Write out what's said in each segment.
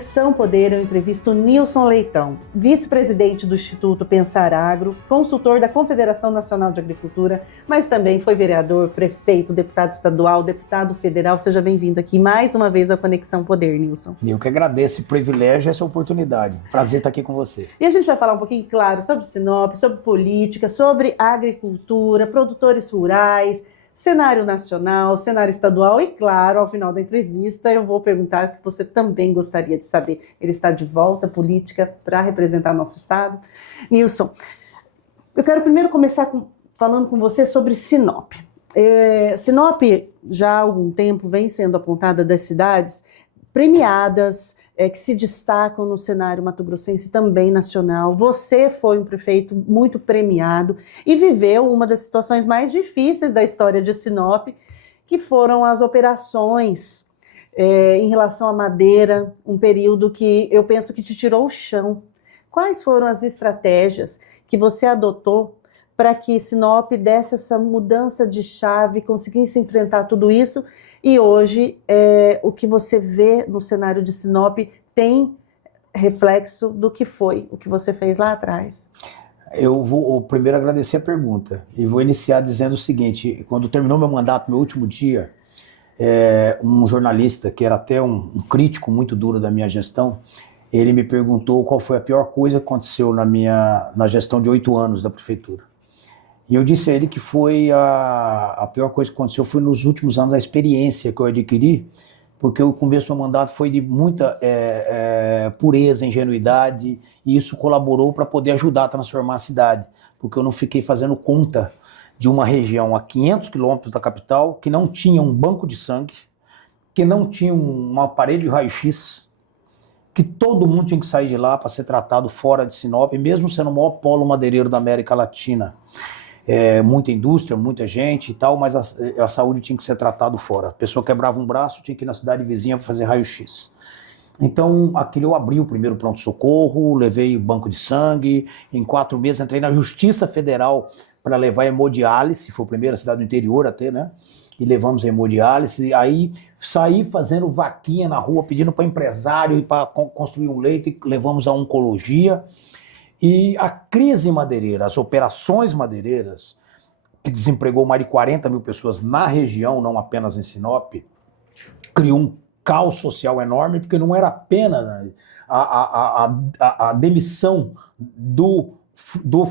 Conexão Poder, eu entrevisto Nilson Leitão, vice-presidente do Instituto Pensar Agro, consultor da Confederação Nacional de Agricultura, mas também foi vereador, prefeito, deputado estadual, deputado federal. Seja bem-vindo aqui mais uma vez ao Conexão Poder, Nilson. Eu que agradeço esse privilégio e essa oportunidade. Prazer estar aqui com você. E a gente vai falar um pouquinho, claro, sobre Sinop, sobre política, sobre agricultura, produtores rurais, cenário nacional, cenário estadual e, claro, ao final da entrevista eu vou perguntar o que você também gostaria de saber. Ele está de volta à política para representar nosso estado. Nilson, eu quero primeiro começar falando com você sobre Sinop. Sinop, já há algum tempo, vem sendo apontada das cidades premiadas, que se destacam no cenário mato-grossense e também nacional. Você foi um prefeito muito premiado e viveu uma das situações mais difíceis da história de Sinop, que foram as operações em relação à madeira, um período que eu penso que te tirou o chão. Quais foram as estratégias que você adotou para que Sinop desse essa mudança de chave, conseguisse enfrentar tudo isso? E hoje, o que você vê no cenário de Sinop tem reflexo do que foi, o que você fez lá atrás. Eu vou primeiro agradecer a pergunta e vou iniciar dizendo o seguinte: quando terminou meu mandato, meu último dia, um jornalista, que era até um crítico muito duro da minha gestão, ele me perguntou qual foi a pior coisa que aconteceu na gestão de 8 anos da prefeitura. E eu disse a ele que foi a pior coisa que aconteceu foi nos últimos anos a experiência que eu adquiri, porque o começo do meu mandato foi de muita pureza, ingenuidade, e isso colaborou para poder ajudar a transformar a cidade, porque eu não fiquei fazendo conta de uma região a 500 quilômetros da capital que não tinha um banco de sangue, que não tinha um aparelho de raio-x, que todo mundo tinha que sair de lá para ser tratado fora de Sinop, mesmo sendo o maior polo madeireiro da América Latina. Muita indústria, muita gente e tal, mas a saúde tinha que ser tratada fora. A pessoa quebrava um braço, tinha que ir na cidade vizinha para fazer raio-x. Então, aquilo eu abri o primeiro pronto-socorro, levei o banco de sangue, em 4 meses entrei na Justiça Federal para levar hemodiálise, foi a primeira cidade do interior até, né? E levamos a hemodiálise, aí saí fazendo vaquinha na rua, pedindo para empresário para construir um leito, e levamos a oncologia. E a crise madeireira, as operações madeireiras, que desempregou mais de 40 mil pessoas na região, não apenas em Sinop, criou um caos social enorme, porque não era apenas a demissão do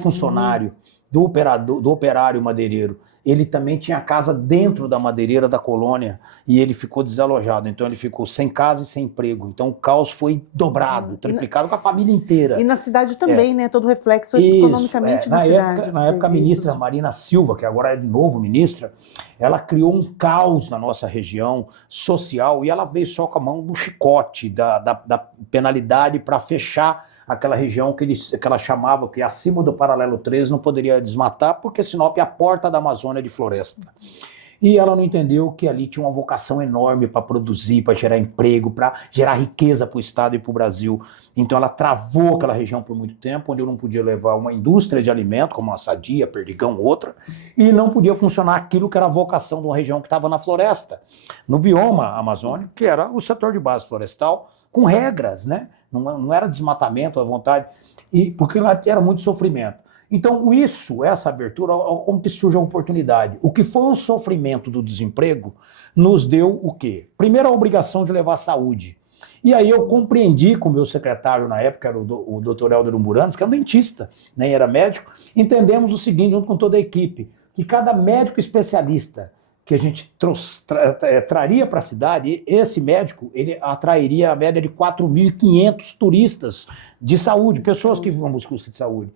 funcionário, do operário madeireiro. Ele também tinha casa dentro da madeireira da colônia e ele ficou desalojado. Então ele ficou sem casa e sem emprego. Então o caos foi dobrado, triplicado com a família inteira. E na cidade também, né? Todo reflexo economicamente na cidade. Na época a ministra Marina Silva, que agora é de novo ministra, ela criou um caos na nossa região social e ela veio só com a mão do chicote, da penalidade para fechar aquela região que ela chamava que acima do paralelo 13 não poderia desmatar, porque Sinop é a porta da Amazônia de floresta. E ela não entendeu que ali tinha uma vocação enorme para produzir, para gerar emprego, para gerar riqueza para o estado e para o Brasil. Então ela travou aquela região por muito tempo, onde eu não podia levar uma indústria de alimento, como a Sadia, Perdigão, outra, e não podia funcionar aquilo que era a vocação de uma região que estava na floresta, no bioma amazônico, que era o setor de base florestal, com regras, né? Não era desmatamento à vontade, porque lá era muito sofrimento. Então, essa abertura, como que surge a oportunidade? O que foi um sofrimento do desemprego nos deu o quê? Primeiro, a obrigação de levar saúde. E aí eu compreendi com o meu secretário na época, era o Dr. Helder Umburanos, que é um dentista, nem era médico, entendemos o seguinte, junto com toda a equipe, que cada médico especialista que a gente traria para a cidade, esse médico, ele atrairia a média de 4.500 turistas de saúde, pessoas que vão buscar de saúde.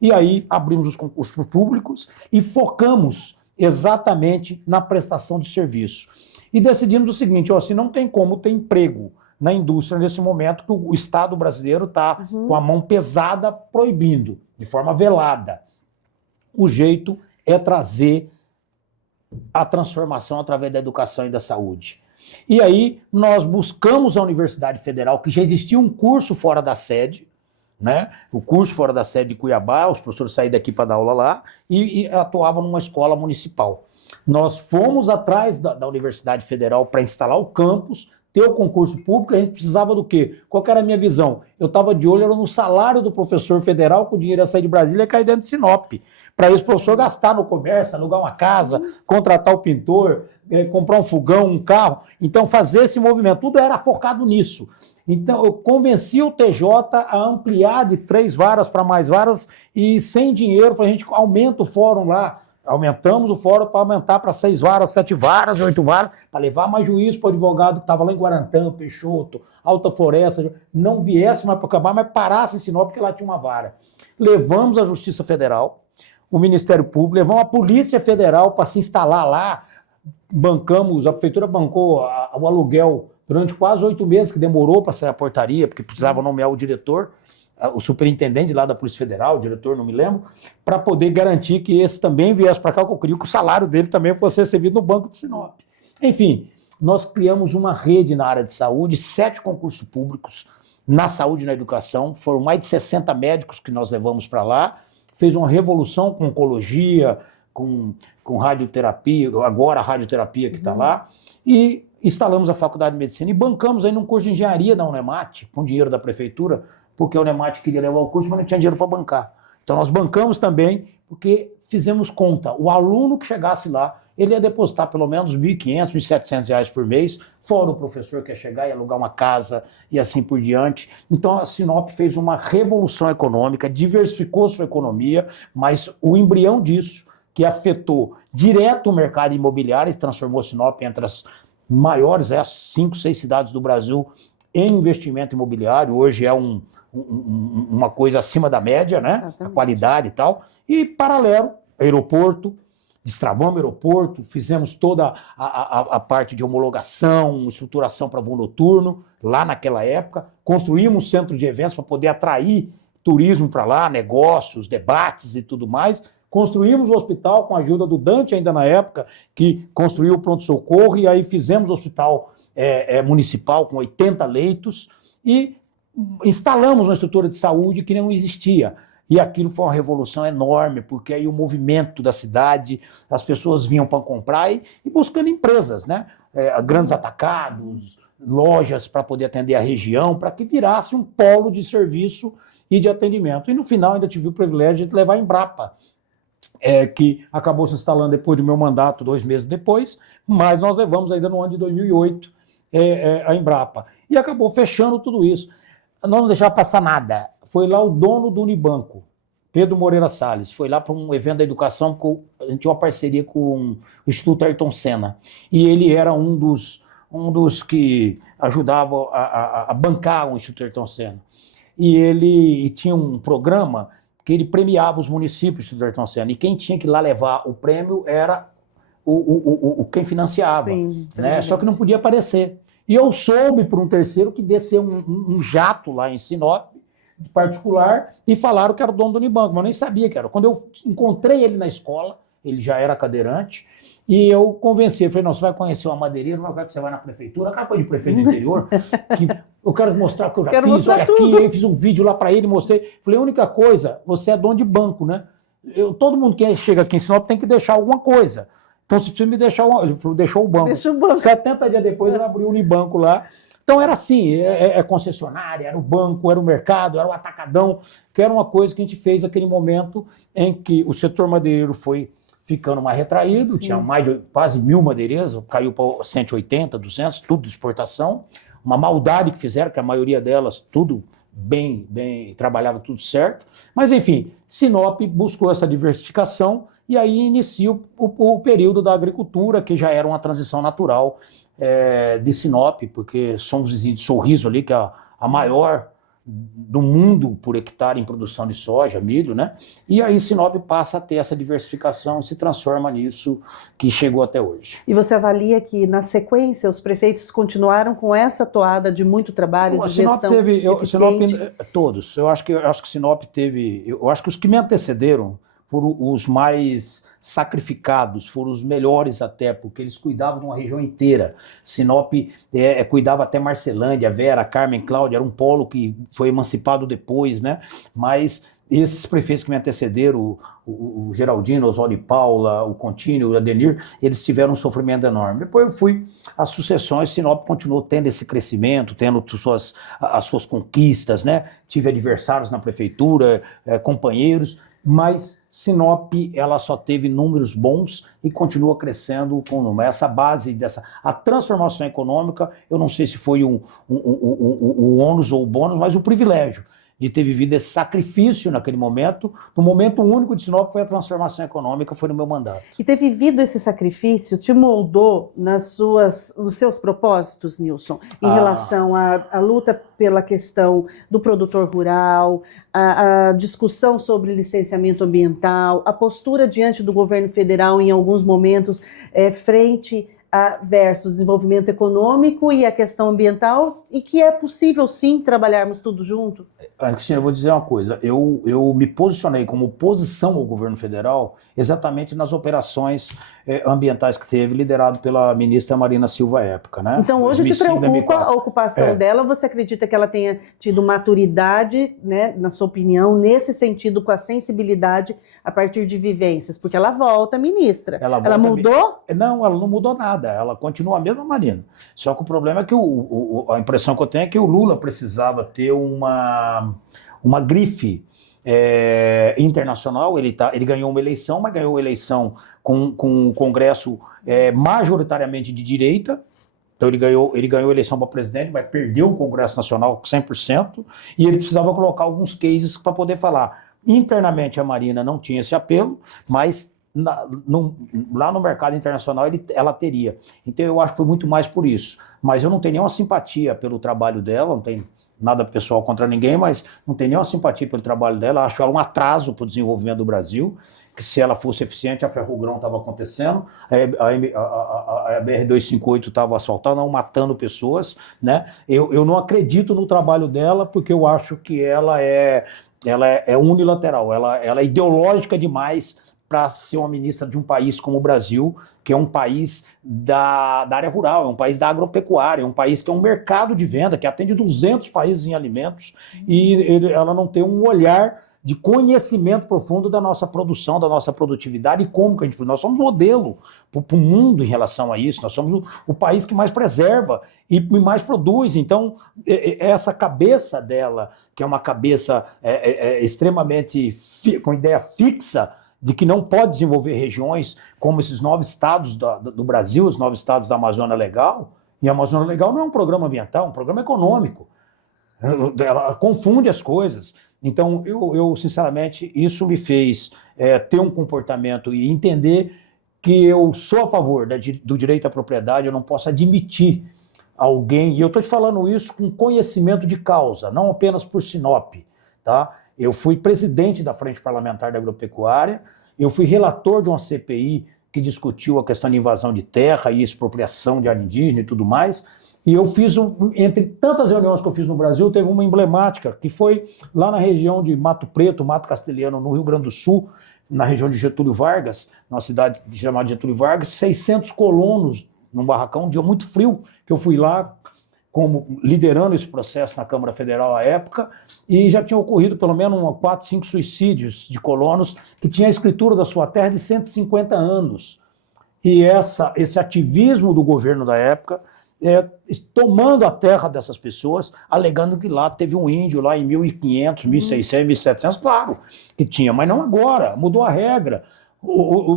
E aí abrimos os concursos públicos e focamos exatamente na prestação de serviço. E decidimos o seguinte, se não tem como ter emprego na indústria nesse momento, que o Estado brasileiro está com a mão pesada proibindo, de forma velada. O jeito é trazer a transformação através da educação e da saúde. E aí nós buscamos a Universidade Federal, que já existia um curso fora da sede, né? O curso fora da sede de Cuiabá, os professores saíram daqui para dar aula lá e atuavam numa escola municipal. Nós fomos atrás da Universidade Federal para instalar o campus, ter o concurso público, a gente precisava do quê? Qual que era a minha visão? Eu estava de olho era no salário do professor federal, que o dinheiro ia sair de Brasília e cair dentro de Sinop. Para esse professor gastar no comércio, alugar uma casa, contratar o pintor, comprar um fogão, um carro. Então, fazer esse movimento, tudo era focado nisso. Então, eu convenci o TJ a ampliar de 3 varas para mais varas e sem dinheiro, a gente aumenta o fórum lá. Aumentamos o fórum para aumentar para 6 varas, 7 varas, 8 varas, para levar mais juízo para o advogado que estava lá em Guarantã, Peixoto, Alta Floresta, não viesse mais para acabar, mas parasse em Sinop, porque lá tinha uma vara. Levamos a Justiça Federal, o Ministério Público, levamos a Polícia Federal para se instalar lá, bancamos, a Prefeitura bancou o aluguel durante quase 8 meses, que demorou para sair a portaria, porque precisava nomear o diretor, o superintendente lá da Polícia Federal, o diretor, não me lembro, para poder garantir que esse também viesse para cá, que eu queria que o salário dele também fosse recebido no Banco de Sinop. Enfim, nós criamos uma rede na área de saúde, 7 concursos públicos na saúde e na educação, foram mais de 60 médicos que nós levamos para lá, fez uma revolução com oncologia, com radioterapia, agora a radioterapia que está lá, e instalamos a Faculdade de Medicina e bancamos aí num curso de engenharia da Unemat, com dinheiro da prefeitura, porque a Unemat queria levar o curso, mas não tinha dinheiro para bancar. Então nós bancamos também, porque fizemos conta. O aluno que chegasse lá, ele ia depositar pelo menos R$ 1.500, R$ 1.700 por mês, fora o professor que ia chegar e alugar uma casa e assim por diante. Então a Sinop fez uma revolução econômica, diversificou sua economia, mas o embrião disso, que afetou direto o mercado imobiliário, transformou Sinop entre as maiores, as 5, 6 cidades do Brasil em investimento imobiliário. Hoje é uma coisa acima da média, né? Exatamente. A qualidade e tal. E paralelo, aeroporto, destravamos o aeroporto, fizemos toda a parte de homologação, estruturação para voo noturno, lá naquela época, construímos um centro de eventos para poder atrair turismo para lá, negócios, debates e tudo mais. Construímos o hospital com a ajuda do Dante, ainda na época, que construiu o pronto-socorro, e aí fizemos o hospital municipal com 80 leitos e instalamos uma estrutura de saúde que não existia. E aquilo foi uma revolução enorme, porque aí o movimento da cidade, as pessoas vinham para comprar e buscando empresas, né? Grandes atacados, lojas para poder atender a região, para que virasse um polo de serviço e de atendimento. E no final ainda tive o privilégio de levar a Embrapa, que acabou se instalando depois do meu mandato, 2 meses depois, mas nós levamos ainda no ano de 2008 a Embrapa. E acabou fechando tudo isso. Nós não deixávamos passar nada. Foi lá o dono do Unibanco, Pedro Moreira Salles, foi lá para um evento da educação, a gente tinha uma parceria com o Instituto Ayrton Senna, e ele era um dos que ajudava a bancar o Instituto Ayrton Senna. E ele tinha um programa que ele premiava os municípios do Instituto Ayrton Senna, e quem tinha que ir lá levar o prêmio era quem financiava. Sim, né? Só que não podia aparecer. E eu soube por um terceiro que desceu um jato lá em Sinop, particular, e falaram que era o dono do Unibanco, mas eu nem sabia que era. Quando eu encontrei ele na escola, ele já era cadeirante, e eu convenci, eu falei, não, você vai conhecer uma madeireira, não vai que você vai na prefeitura, aquela coisa de prefeito do interior, que eu quero mostrar o que eu já fiz, olha aqui, eu fiz um vídeo lá para ele, mostrei, falei, a única coisa, você é dono de banco, né? Todo mundo que chega aqui em Sinop tem que deixar alguma coisa. Então, você precisa me deixar ele falou, deixou o banco. Deixa o banco. 70 dias depois, ele abriu o Unibanco lá. Então, era assim, concessionária, era o banco, era o mercado, era o atacadão, que era uma coisa que a gente fez naquele momento em que o setor madeireiro foi ficando mais retraído. Sim. Tinha mais de quase 1.000 madeireiras, caiu para 180, 200, tudo de exportação. Uma maldade que fizeram, que a maioria delas, tudo bem, trabalhava tudo certo. Mas, enfim, Sinop buscou essa diversificação e aí inicia o período da agricultura, que já era uma transição natural de Sinop, porque somos vizinhos de Sorriso ali, que é a maior do mundo por hectare em produção de soja, milho, né? E aí Sinop passa a ter essa diversificação e se transforma nisso que chegou até hoje. E você avalia que, na sequência, os prefeitos continuaram com essa toada de muito trabalho, de gestão eficiente? Todos. Eu acho que Sinop teve... Eu acho que os que me antecederam foram os mais sacrificados, foram os melhores até, porque eles cuidavam de uma região inteira. Sinop cuidava até Marcelândia, Vera, Carmen, Cláudia, era um polo que foi emancipado depois, né? Mas esses prefeitos que me antecederam, o Geraldino, o Oswaldo de Paula, o Contínuo, o Adenir, eles tiveram um sofrimento enorme. Depois eu fui às sucessões, Sinop continuou tendo esse crescimento, tendo as suas conquistas, né? Tive adversários na prefeitura, companheiros, mas Sinop ela só teve números bons e continua crescendo com números. Essa base a transformação econômica, eu não sei se foi o ônus ou o bônus, mas o privilégio de ter vivido esse sacrifício naquele momento. No momento único de Sinop foi a transformação econômica, foi no meu mandato. E ter vivido esse sacrifício te moldou nos seus propósitos, Nilson, em relação à luta pela questão do produtor rural, a discussão sobre licenciamento ambiental, a postura diante do governo federal em alguns momentos frente versus desenvolvimento econômico e a questão ambiental, e que é possível sim trabalharmos tudo junto? Cristina, eu vou dizer uma coisa, eu me posicionei como oposição ao governo federal exatamente nas operações ambientais que teve, liderado pela ministra Marina Silva à época, né? Então hoje te preocupa a ocupação dela, você acredita que ela tenha tido maturidade, né, na sua opinião, nesse sentido, com a sensibilidade a partir de vivências? Porque ela volta ministra. Ela mudou? Não, ela não mudou nada, ela continua a mesma Marina. Só que o problema é que a impressão que eu tenho é que o Lula precisava ter uma grife internacional. Ele ganhou uma eleição, mas ganhou uma eleição com um Congresso majoritariamente de direita. Então ele ganhou a eleição para presidente, mas perdeu o Congresso Nacional 100%, e ele precisava colocar alguns cases para poder falar. Internamente a Marina não tinha esse apelo, mas lá no mercado internacional ela teria. Então eu acho que foi muito mais por isso. Mas eu não tenho nenhuma simpatia pelo trabalho dela, não tenho nada pessoal contra ninguém, mas não tenho nenhuma simpatia pelo trabalho dela. Acho ela um atraso para o desenvolvimento do Brasil, que se ela fosse eficiente, a Ferrogrão estava acontecendo, a BR-258 estava asfaltando, não matando pessoas, né? Eu não acredito no trabalho dela, porque eu acho que ela é unilateral, ela é ideológica demais para ser uma ministra de um país como o Brasil, que é um país da área rural, é um país da agropecuária, é um país que é um mercado de venda, que atende 200 países em alimentos, e ela não tem um olhar de conhecimento profundo da nossa produção, da nossa produtividade, e como que nós somos modelo para o mundo em relação a isso. Nós somos o país que mais preserva e mais produz. Então, essa cabeça dela, que é uma cabeça extremamente com ideia fixa, de que não pode desenvolver regiões como esses 9 estados do Brasil, os 9 estados da Amazônia Legal. E a Amazônia Legal não é um programa ambiental, é um programa econômico. Ela confunde as coisas. Então, eu sinceramente, isso me fez ter um comportamento e entender que eu sou a favor do direito à propriedade. Eu não posso admitir alguém, e eu estou te falando isso com conhecimento de causa, não apenas por Sinop, tá? Eu fui presidente da Frente Parlamentar da Agropecuária, eu fui relator de uma CPI que discutiu a questão de invasão de terra e expropriação de área indígena e tudo mais, e eu fiz, entre tantas reuniões que eu fiz no Brasil, teve uma emblemática, que foi lá na região de Mato Preto, Mato Castelhano, no Rio Grande do Sul, na região de Getúlio Vargas, numa cidade chamada Getúlio Vargas, 600 colonos num barracão, um dia muito frio, que eu fui lá, liderando esse processo na Câmara Federal à época, e já tinha ocorrido pelo menos 4, 5 suicídios de colonos que tinham a escritura da sua terra de 150 anos. E esse ativismo do governo da época, tomando a terra dessas pessoas, alegando que lá teve um índio lá em 1500, 1600, 1700, claro que tinha, mas não agora, mudou a regra.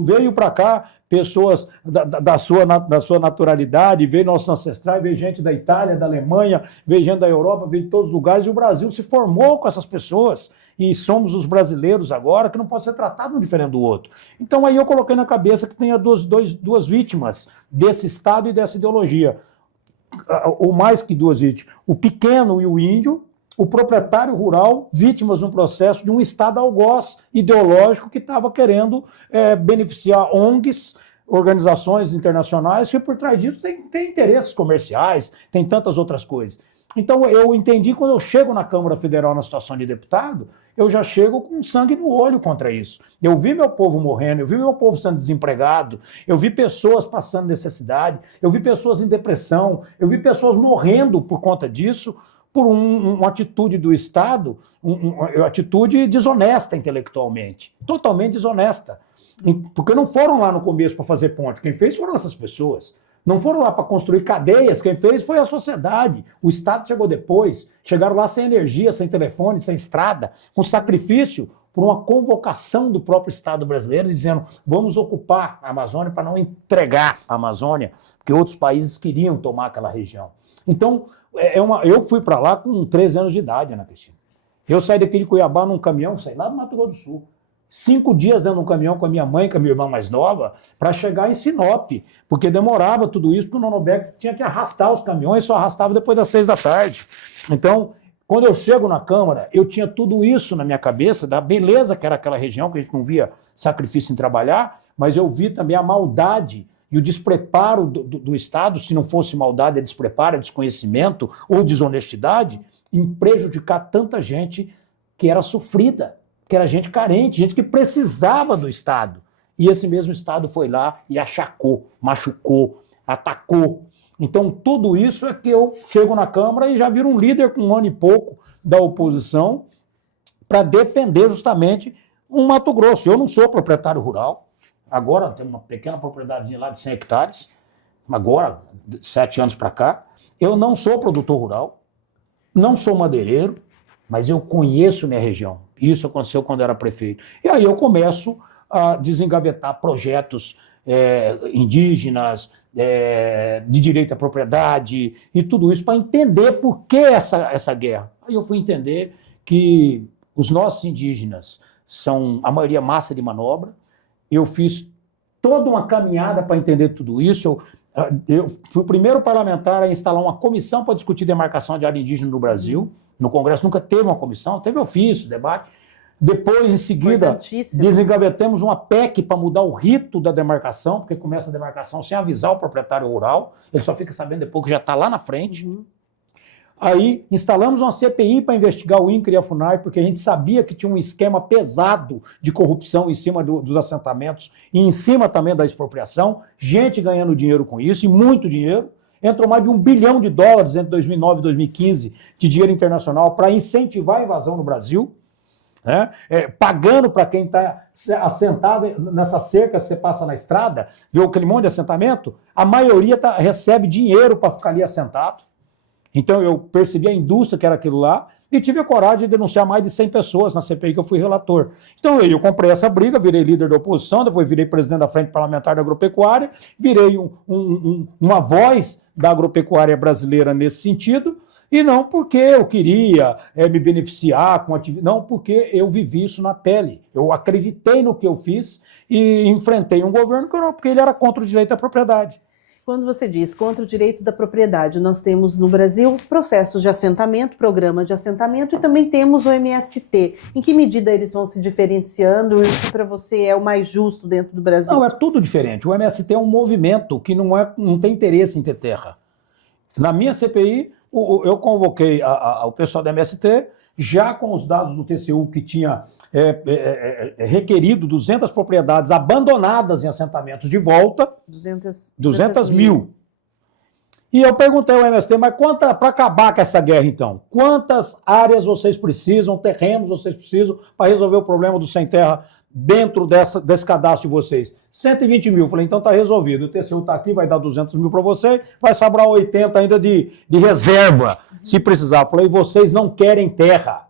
Veio para cá pessoas da sua naturalidade, veio nossos ancestrais, veio gente da Itália, da Alemanha, veio gente da Europa, veio de todos os lugares, e o Brasil se formou com essas pessoas, e somos os brasileiros agora, que não pode ser tratado um diferente do outro. Então aí eu coloquei na cabeça que tenha duas vítimas desse Estado e dessa ideologia, ou mais que duas vítimas, o pequeno e o índio, o proprietário rural, vítimas no processo de um Estado algoz ideológico que estava querendo beneficiar ONGs, organizações internacionais, que por trás disso tem interesses comerciais, tem tantas outras coisas. Então eu entendi, quando eu chego na Câmara Federal na situação de deputado, eu já chego com sangue no olho contra isso. Eu vi meu povo morrendo, eu vi meu povo sendo desempregado, eu vi pessoas passando necessidade, eu vi pessoas em depressão, eu vi pessoas morrendo por conta disso, por uma atitude do Estado, uma atitude desonesta intelectualmente, totalmente desonesta. Porque não foram lá no começo para fazer ponte, quem fez foram essas pessoas. Não foram lá para construir cadeias, quem fez foi a sociedade. O Estado chegou depois, chegaram lá sem energia, sem telefone, sem estrada, com sacrifício por uma convocação do próprio Estado brasileiro, dizendo vamos ocupar a Amazônia para não entregar a Amazônia, porque outros países queriam tomar aquela região. Então, eu fui para lá com 13 anos de idade, Ana Cristina. Eu saí daqui de Cuiabá num caminhão, saí lá do Mato Grosso do Sul. 5 dias dentro de um caminhão com a minha mãe, com a minha irmã mais nova, para chegar em Sinop, porque demorava tudo isso, porque o Nonobeck tinha que arrastar os caminhões, só arrastava depois das 6 da tarde. Então, quando eu chego na Câmara, eu tinha tudo isso na minha cabeça, da beleza que era aquela região, que a gente não via sacrifício em trabalhar, mas eu vi também a maldade e o despreparo do Estado, se não fosse maldade, é despreparo, é desconhecimento ou desonestidade, em prejudicar tanta gente que era sofrida, que era gente carente, gente que precisava do Estado. E esse mesmo Estado foi lá e achacou, machucou, atacou. Então, tudo isso é que eu chego na Câmara e já viro um líder com 1 ano e pouco da oposição para defender justamente um Mato Grosso. Eu não sou proprietário rural, agora tenho uma pequena propriedade lá de 100 hectares, agora, 7 anos para cá. Eu não sou produtor rural, não sou madeireiro, mas eu conheço minha região. Isso aconteceu quando eu era prefeito. E aí eu começo a desengavetar projetos indígenas, de direito à propriedade e tudo isso para entender por que essa guerra. Aí eu fui entender que os nossos indígenas são, a maioria, massa de manobra. Eu fiz toda uma caminhada para entender tudo isso. Eu fui o primeiro parlamentar a instalar uma comissão para discutir demarcação de área indígena no Brasil. No Congresso nunca teve uma comissão, teve ofício, debate. Depois, em seguida, desengavetamos uma PEC para mudar o rito da demarcação, porque começa a demarcação sem avisar o proprietário rural, ele só fica sabendo depois que já está lá na frente. Aí, instalamos uma CPI para investigar o INCRA e a FUNAI, porque a gente sabia que tinha um esquema pesado de corrupção em cima dos assentamentos e em cima também da expropriação, gente ganhando dinheiro com isso, e muito dinheiro. Entrou mais de $1 bilhão entre 2009 e 2015 de dinheiro internacional para incentivar a invasão no Brasil. Né? Pagando para quem está assentado nessa cerca, você passa na estrada, vê aquele monte de assentamento, a maioria recebe dinheiro para ficar ali assentado. Então eu percebi a indústria que era aquilo lá e tive a coragem de denunciar mais de 100 pessoas na CPI que eu fui relator. Então eu comprei essa briga, virei líder da oposição, depois virei presidente da Frente Parlamentar da Agropecuária, virei uma voz da agropecuária brasileira nesse sentido. E não porque eu queria me beneficiar com atividade, não porque eu vivi isso na pele. Eu acreditei no que eu fiz e enfrentei um governo que não, porque ele era contra o direito à propriedade. Quando você diz contra o direito da propriedade, nós temos no Brasil processos de assentamento, programa de assentamento e também temos o MST. Em que medida eles vão se diferenciando e o que para você é o mais justo dentro do Brasil? Não, é tudo diferente. O MST é um movimento que não tem interesse em ter terra. Na minha CPI, eu convoquei o pessoal da MST, já com os dados do TCU que tinha requerido 200 propriedades abandonadas em assentamentos de volta, 200 mil. E eu perguntei ao MST, mas para acabar com essa guerra então, quantas áreas vocês precisam, terrenos vocês precisam para resolver o problema do sem terra dentro desse cadastro de vocês? 120 mil. Falei, então está resolvido. O TCU está aqui, vai dar 200 mil para você, vai sobrar 80 ainda de reserva, se precisar. Falei, vocês não querem terra,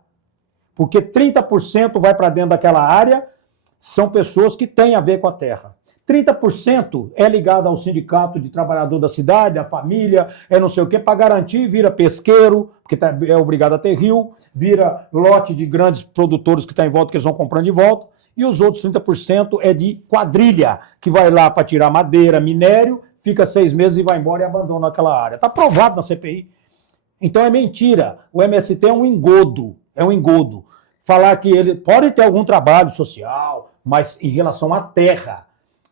porque 30% vai para dentro daquela área, são pessoas que têm a ver com a terra. 30% é ligado ao sindicato de trabalhador da cidade, a família, não sei o quê, para garantir, vira pesqueiro, porque é obrigado a ter rio, vira lote de grandes produtores que estão em volta, que eles vão comprando de volta, e os outros 30% é de quadrilha, que vai lá para tirar madeira, minério, fica 6 meses e vai embora e abandona aquela área. Está provado na CPI. Então é mentira. O MST é um engodo. Falar que ele pode ter algum trabalho social, mas em relação à terra,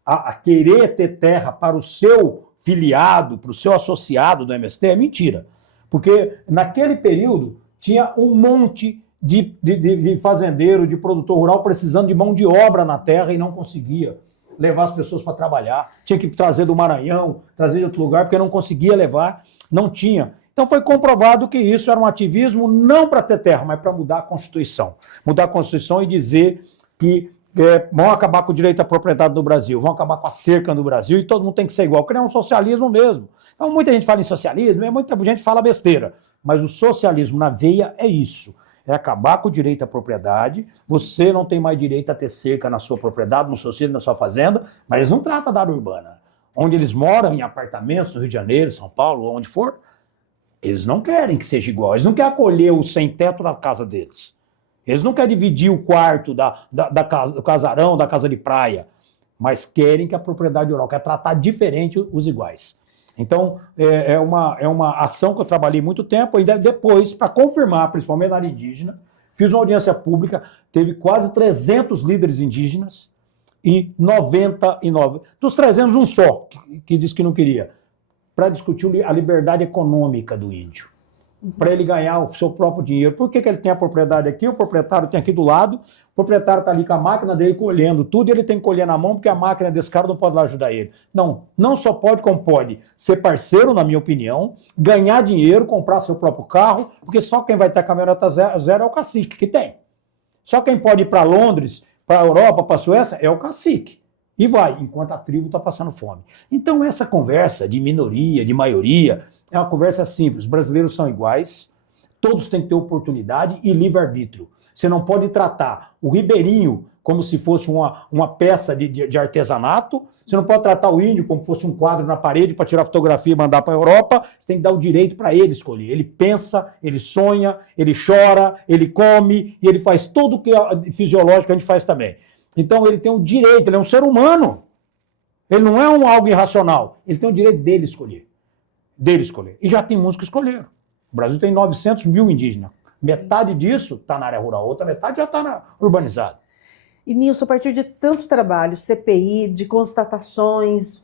a querer ter terra para o seu filiado, para o seu associado do MST, é mentira. Porque naquele período tinha um monte de fazendeiro, de produtor rural precisando de mão de obra na terra e não conseguia levar as pessoas para trabalhar. Tinha que trazer do Maranhão, trazer de outro lugar, porque não conseguia levar, não tinha. Então foi comprovado que isso era um ativismo não para ter terra, mas para mudar a Constituição. Mudar a Constituição e dizer que vão acabar com o direito à propriedade no Brasil, vão acabar com a cerca no Brasil e todo mundo tem que ser igual, criar um socialismo mesmo. Então muita gente fala em socialismo, muita gente fala besteira, mas o socialismo na veia é isso, é acabar com o direito à propriedade, você não tem mais direito a ter cerca na sua propriedade, no seu sítio, na sua fazenda, mas não trata da área urbana. Onde eles moram em apartamentos no Rio de Janeiro, São Paulo, onde for, eles não querem que seja igual, eles não querem acolher o sem-teto na casa deles. Eles não querem dividir o quarto do casarão, da casa de praia, mas querem que a propriedade rural, quer tratar diferente os iguais. Então, é uma ação que eu trabalhei muito tempo, ainda depois, para confirmar, principalmente na área indígena, fiz uma audiência pública, teve quase 300 líderes indígenas e 99, dos 300, um só, que disse que não queria, para discutir a liberdade econômica do índio. Para ele ganhar o seu próprio dinheiro. Por que ele tem a propriedade aqui, o proprietário tem aqui do lado, o proprietário está ali com a máquina dele colhendo tudo e ele tem que colher na mão porque a máquina desse cara não pode lá ajudar ele. Não só pode, como pode ser parceiro, na minha opinião, ganhar dinheiro, comprar seu próprio carro, porque só quem vai ter a caminhoneta zero é o cacique, que tem. Só quem pode ir para Londres, para a Europa, para a Suécia, é o cacique. E vai, enquanto a tribo está passando fome. Então essa conversa de minoria, de maioria, é uma conversa simples. Os brasileiros são iguais, todos têm que ter oportunidade e livre-arbítrio. Você não pode tratar o ribeirinho como se fosse uma peça de artesanato, você não pode tratar o índio como se fosse um quadro na parede para tirar fotografia e mandar para a Europa, você tem que dar o direito para ele escolher. Ele pensa, ele sonha, ele chora, ele come e ele faz tudo o que é fisiológico, a gente faz também. Então ele tem o direito, ele é um ser humano. Ele não é algo irracional. Ele tem o direito dele escolher. E já tem muitos que escolheram. O Brasil tem 900 mil indígenas. Sim. Metade disso está na área rural, outra metade já está urbanizada. E Nilson, a partir de tanto trabalho, CPI, de constatações,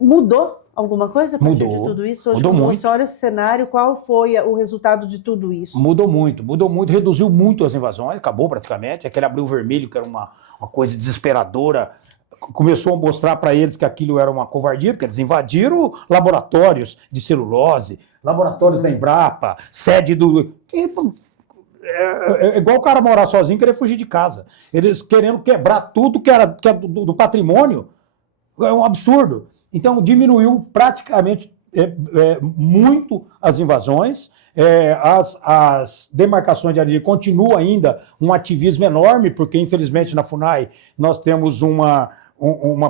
mudou alguma coisa a partir de tudo isso? Hoje, mudou quando muito. você olha esse cenário, qual foi o resultado de tudo isso? Mudou muito, reduziu muito as invasões, acabou praticamente. Aquele abril vermelho, que era uma coisa desesperadora, começou a mostrar para eles que aquilo era uma covardia, porque eles invadiram laboratórios de celulose, laboratórios da Embrapa, sede do... É igual o cara morar sozinho e querer fugir de casa. Eles querendo quebrar tudo que é do patrimônio. É um absurdo. Então diminuiu praticamente muito as invasões. As demarcações de área continua ainda um ativismo enorme, porque infelizmente na FUNAI nós temos uma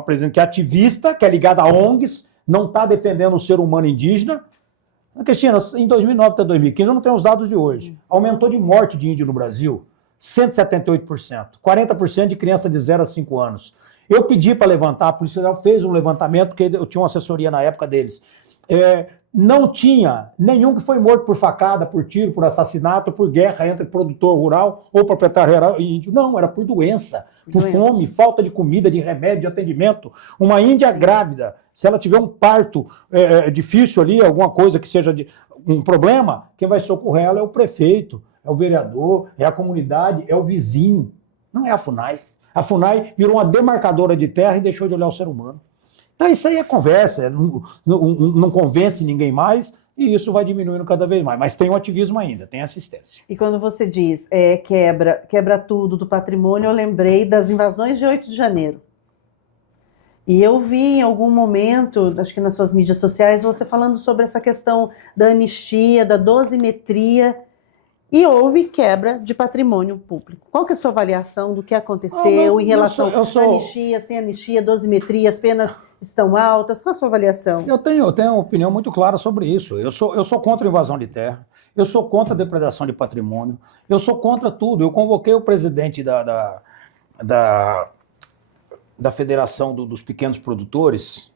presidente que é ativista, que é ligada a ONGs, não está defendendo o ser humano indígena. Cristina, em 2009 até 2015, eu não tenho os dados de hoje, aumentou de morte de índio no Brasil 178%, 40% de criança de 0 a 5 anos. Eu pedi para levantar, a Polícia Federal fez um levantamento, porque eu tinha uma assessoria na época deles. Não tinha nenhum que foi morto por facada, por tiro, por assassinato, por guerra entre produtor rural ou proprietário rural e índio. Não, era por doença, por fome, falta de comida, de remédio, de atendimento. Uma índia grávida, se ela tiver um parto difícil ali, alguma coisa que seja um problema, quem vai socorrer ela é o prefeito, é o vereador, é a comunidade, é o vizinho. Não é a FUNAI. A FUNAI virou uma demarcadora de terra e deixou de olhar o ser humano. Então isso aí é conversa, não convence ninguém mais e isso vai diminuindo cada vez mais. Mas tem o ativismo ainda, tem assistência. E quando você diz quebra tudo do patrimônio, eu lembrei das invasões de 8 de janeiro. E eu vi em algum momento, acho que nas suas mídias sociais, você falando sobre essa questão da anistia, da dosimetria, e houve quebra de patrimônio público. Qual que é a sua avaliação do que aconteceu em relação à anistia, sem anistia, dosimetria, as penas estão altas? Qual a sua avaliação? Eu tenho uma opinião muito clara sobre isso. Eu sou contra a invasão de terra, eu sou contra a depredação de patrimônio, eu sou contra tudo. Eu convoquei o presidente da Federação dos Pequenos Produtores,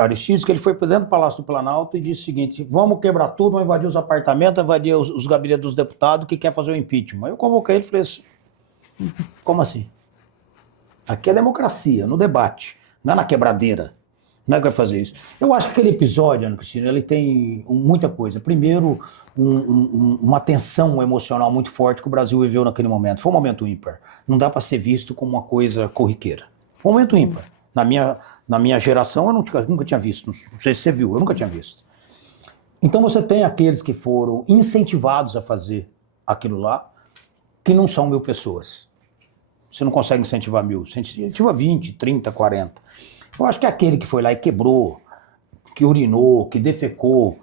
Aristides, que ele foi dentro do Palácio do Planalto e disse o seguinte: vamos quebrar tudo, vamos invadir os apartamentos, invadir os gabinetes dos deputados que quer fazer o impeachment. Eu convoquei ele e falei assim, como assim? Aqui é democracia, no debate, não é na quebradeira. Não é que vai fazer isso. Eu acho que aquele episódio, Ana Cristina, ele tem muita coisa. Primeiro, uma tensão emocional muito forte que o Brasil viveu naquele momento. Foi um momento ímpar. Não dá para ser visto como uma coisa corriqueira. Um momento ímpar. Na minha geração, eu nunca tinha visto. Não sei se você viu, eu nunca tinha visto. Então você tem aqueles que foram incentivados a fazer aquilo lá, que não são 1.000 pessoas. Você não consegue incentivar 1.000, você incentiva 20, 30, 40. Eu acho que aquele que foi lá e quebrou, que urinou, que defecou,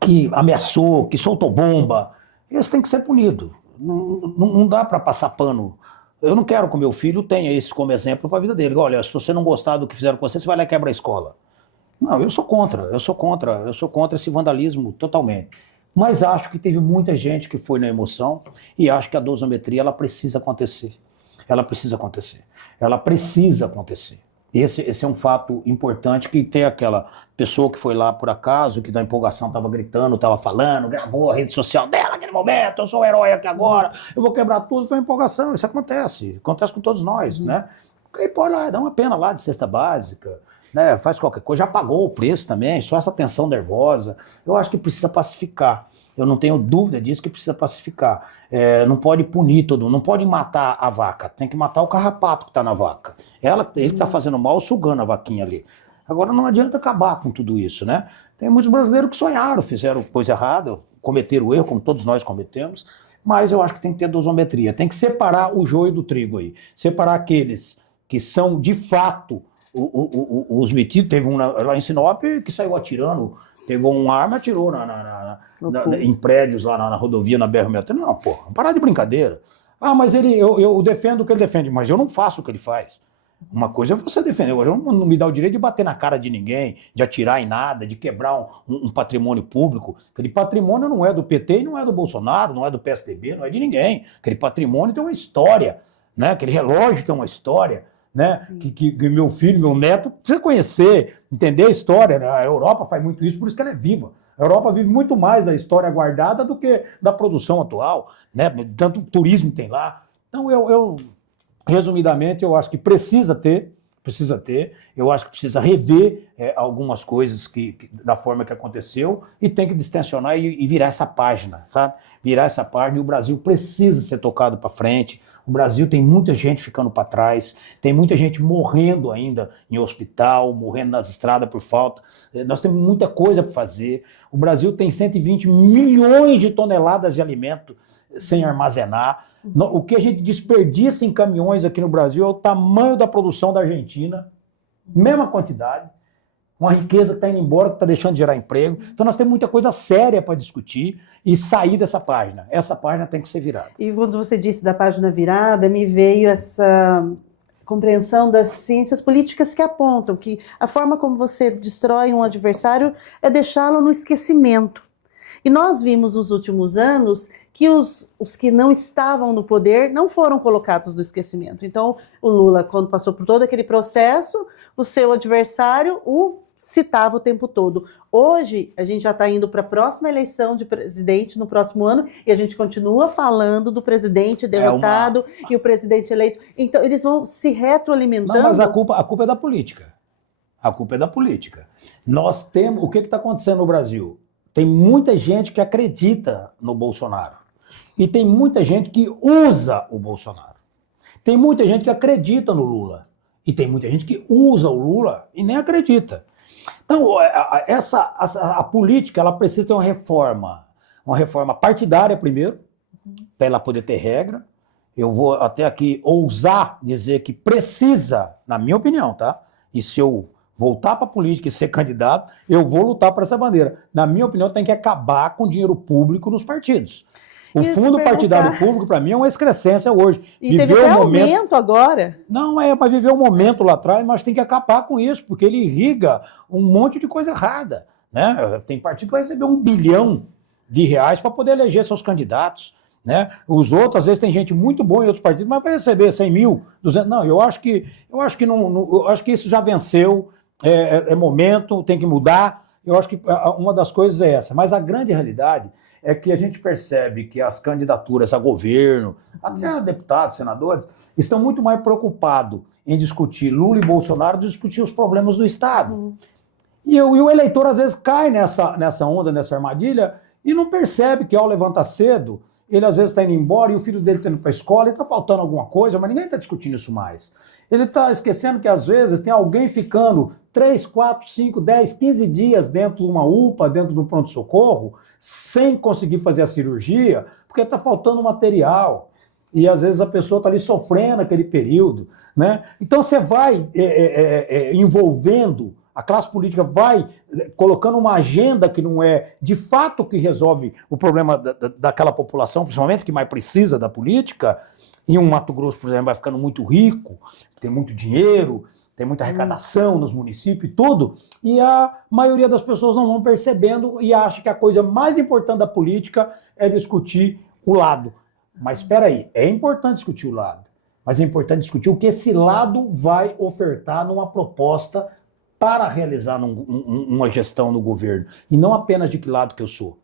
que ameaçou, que soltou bomba, esse tem que ser punido. Não dá para passar pano. Eu não quero que o meu filho tenha isso como exemplo para a vida dele. Olha, se você não gostar do que fizeram com você, você vai lá e quebra a escola. Não, eu sou contra esse vandalismo totalmente. Mas acho que teve muita gente que foi na emoção e acho que a dosimetria ela precisa acontecer. Ela precisa acontecer. Ela precisa acontecer. Esse é um fato importante, que tem aquela pessoa que foi lá por acaso, que da empolgação estava gritando, estava falando, gravou a rede social dela naquele momento, eu sou o herói aqui agora, eu vou quebrar tudo, foi uma empolgação, isso acontece com todos nós, né? E pode lá, dá uma pena lá de cesta básica, né? Faz qualquer coisa, já pagou o preço também, só essa tensão nervosa, eu acho que precisa pacificar. Eu não tenho dúvida disso, que precisa pacificar. Não pode punir todo mundo, não pode matar a vaca, tem que matar o carrapato que está na vaca. Ele está fazendo mal, sugando a vaquinha ali. Agora não adianta acabar com tudo isso, né? Tem muitos brasileiros que sonharam, fizeram coisa errada, cometeram erro, como todos nós cometemos, mas eu acho que tem que ter dosometria, tem que separar o joio do trigo aí, separar aqueles que são de fato os metidos. Teve um lá em Sinop que saiu atirando, pegou uma arma e atirou em prédios lá na rodovia, na BR-163. Não, pô, vamos parar de brincadeira. Ah, mas eu defendo o que ele defende, mas eu não faço o que ele faz. Uma coisa é você defender, eu não me dá o direito de bater na cara de ninguém, de atirar em nada, de quebrar um patrimônio público. Aquele patrimônio não é do PT e não é do Bolsonaro, não é do PSDB, não é de ninguém. Aquele patrimônio tem uma história, né? Aquele relógio tem uma história, né? Que meu filho, meu neto, precisa conhecer, entender a história, né? A Europa faz muito isso, por isso que ela é viva. A Europa vive muito mais da história guardada do que da produção atual, né? Tanto turismo tem lá. Então resumidamente, eu acho que precisa ter, eu acho que precisa rever algumas coisas da forma que aconteceu, e tem que distensionar e virar essa página, sabe? Virar essa página, e o Brasil precisa ser tocado para frente. O Brasil tem muita gente ficando para trás, tem muita gente morrendo ainda em hospital, morrendo nas estradas por falta. Nós temos muita coisa para fazer. O Brasil tem 120 milhões de toneladas de alimento sem armazenar. O que a gente desperdiça em caminhões aqui no Brasil é o tamanho da produção da Argentina, mesma quantidade, uma riqueza que está indo embora, que está deixando de gerar emprego. Então nós temos muita coisa séria para discutir e sair dessa página. Essa página tem que ser virada. E quando você disse da página virada, me veio essa compreensão das ciências políticas que apontam que a forma como você destrói um adversário é deixá-lo no esquecimento. E nós vimos nos últimos anos que os que não estavam no poder não foram colocados no esquecimento. Então, o Lula, quando passou por todo aquele processo, o seu adversário o citava o tempo todo. Hoje, a gente já está indo para a próxima eleição de presidente no próximo ano, e a gente continua falando do presidente derrotado e o presidente eleito. Então, eles vão se retroalimentando. Não, mas a culpa é da política. A culpa é da política. Nós temos... O que está acontecendo no Brasil? Tem muita gente que acredita no Bolsonaro. E tem muita gente que usa o Bolsonaro. Tem muita gente que acredita no Lula. E tem muita gente que usa o Lula e nem acredita. Então, a política, ela precisa ter uma reforma partidária primeiro, para ela poder ter regra. Eu vou até aqui ousar dizer que precisa, na minha opinião, tá? E se eu voltar para a política e ser candidato, eu vou lutar por essa bandeira. Na minha opinião, tem que acabar com dinheiro público nos partidos. O fundo partidário público, para mim, é uma excrescência hoje. E teve até aumento agora. Não, para viver um momento lá atrás, mas tem que acabar com isso, porque ele irriga um monte de coisa errada, né? Tem partido que vai receber R$1 bilhão para poder eleger seus candidatos, né? Os outros, às vezes, tem gente muito boa em outros partidos, mas vai receber 100 mil, 200... Não, eu acho que isso já venceu. É momento, tem que mudar. Eu acho que uma das coisas é essa. Mas a grande realidade é que a gente percebe que as candidaturas a governo, até a deputados, senadores, estão muito mais preocupados em discutir Lula e Bolsonaro do que discutir os problemas do Estado. E o eleitor, às vezes, cai nessa onda, nessa armadilha, e não percebe que, ao levantar cedo, ele às vezes está indo embora e o filho dele está indo para a escola e está faltando alguma coisa, mas ninguém está discutindo isso mais. Ele está esquecendo que, às vezes, tem alguém ficando 3, 4, 5, 10, 15 dias dentro de uma UPA, dentro do pronto-socorro, sem conseguir fazer a cirurgia, porque está faltando material. E às vezes a pessoa está ali sofrendo aquele período, né? Então você vai envolvendo, a classe política vai colocando uma agenda que não é de fato que resolve o problema daquela população, principalmente que mais precisa da política. E um Mato Grosso, por exemplo, vai ficando muito rico, tem muito dinheiro, tem muita arrecadação nos municípios e tudo, e a maioria das pessoas não vão percebendo e acha que a coisa mais importante da política é discutir o lado. Mas espera aí, é importante discutir o lado, mas é importante discutir o que esse lado vai ofertar numa proposta para realizar uma gestão no governo, e não apenas de que lado que eu sou.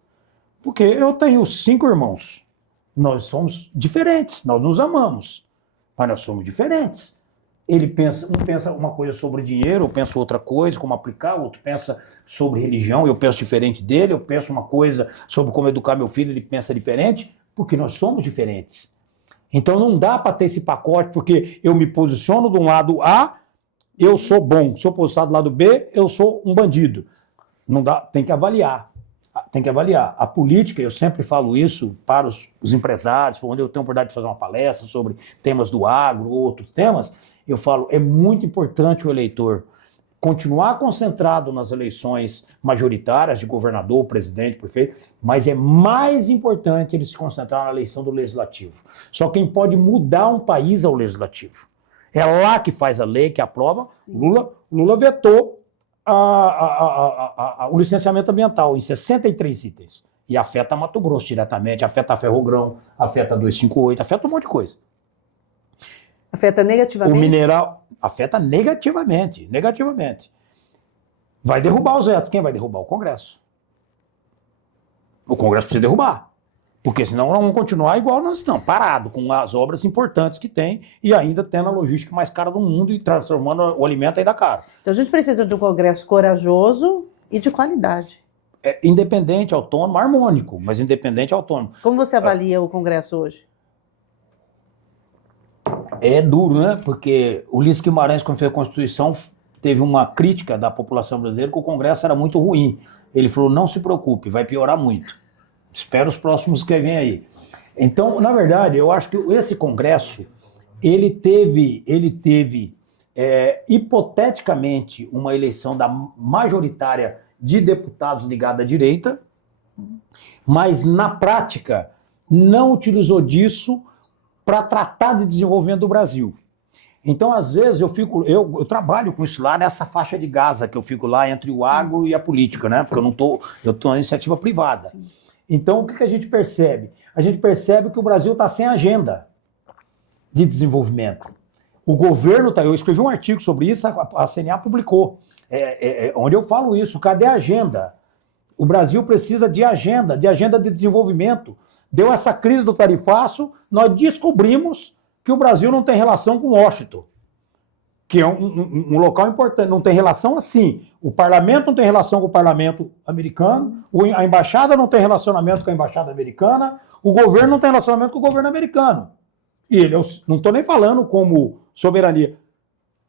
Porque eu tenho 5 irmãos, nós somos diferentes, nós nos amamos, mas nós somos diferentes. Um pensa uma coisa sobre dinheiro, eu penso outra coisa, como aplicar, o outro pensa sobre religião, eu penso diferente dele, eu penso uma coisa sobre como educar meu filho, ele pensa diferente, porque nós somos diferentes. Então não dá para ter esse pacote, porque eu me posiciono de um lado A, eu sou bom, se eu posicionar do lado B, eu sou um bandido. Não dá, tem que avaliar. Tem que avaliar. A política, eu sempre falo isso para os empresários, onde eu tenho a oportunidade de fazer uma palestra sobre temas do agro, outros temas, eu falo, é muito importante o eleitor continuar concentrado nas eleições majoritárias de governador, presidente, prefeito, mas é mais importante ele se concentrar na eleição do legislativo. Só quem pode mudar um país é o legislativo. É lá que faz a lei, que aprova. Lula vetou o licenciamento ambiental em 63 itens. E afeta Mato Grosso diretamente, afeta a Ferrogrão, afeta a 258, afeta um monte de coisa. Afeta negativamente? O mineral afeta negativamente. Vai derrubar os vetos. Quem vai derrubar? O Congresso. O Congresso precisa derrubar. Porque senão nós vamos continuar igual nós estamos, parado, com as obras importantes que tem e ainda tendo a logística mais cara do mundo e transformando o alimento ainda caro. Então a gente precisa de um Congresso corajoso e de qualidade. Independente, autônomo, harmônico, mas independente, autônomo. Como você avalia o Congresso hoje? É duro, né? Porque o Ulisses Guimarães, quando fez a Constituição, teve uma crítica da população brasileira que o Congresso era muito ruim. Ele falou, não se preocupe, vai piorar muito. Espera os próximos que vem aí. Então, na verdade, eu acho que esse Congresso, ele teve hipoteticamente, uma eleição majoritária de deputados ligada à direita, mas, na prática, não utilizou disso para tratar de desenvolvimento do Brasil. Então, às vezes, eu trabalho com isso lá nessa faixa de Gaza, que eu fico lá entre o agro e a política, né? Porque eu estou na iniciativa privada. Sim. Então, o que a gente percebe? A gente percebe que o Brasil está sem agenda de desenvolvimento. O governo eu escrevi um artigo sobre isso, a CNA publicou, onde eu falo isso. Cadê a agenda? O Brasil precisa de agenda de desenvolvimento. Deu essa crise do tarifaço, nós descobrimos que o Brasil não tem relação com Washington, que é um local importante, não tem relação assim. O parlamento não tem relação com o parlamento americano, a embaixada não tem relacionamento com a embaixada americana, o governo não tem relacionamento com o governo americano. E eu não estou nem falando como soberania,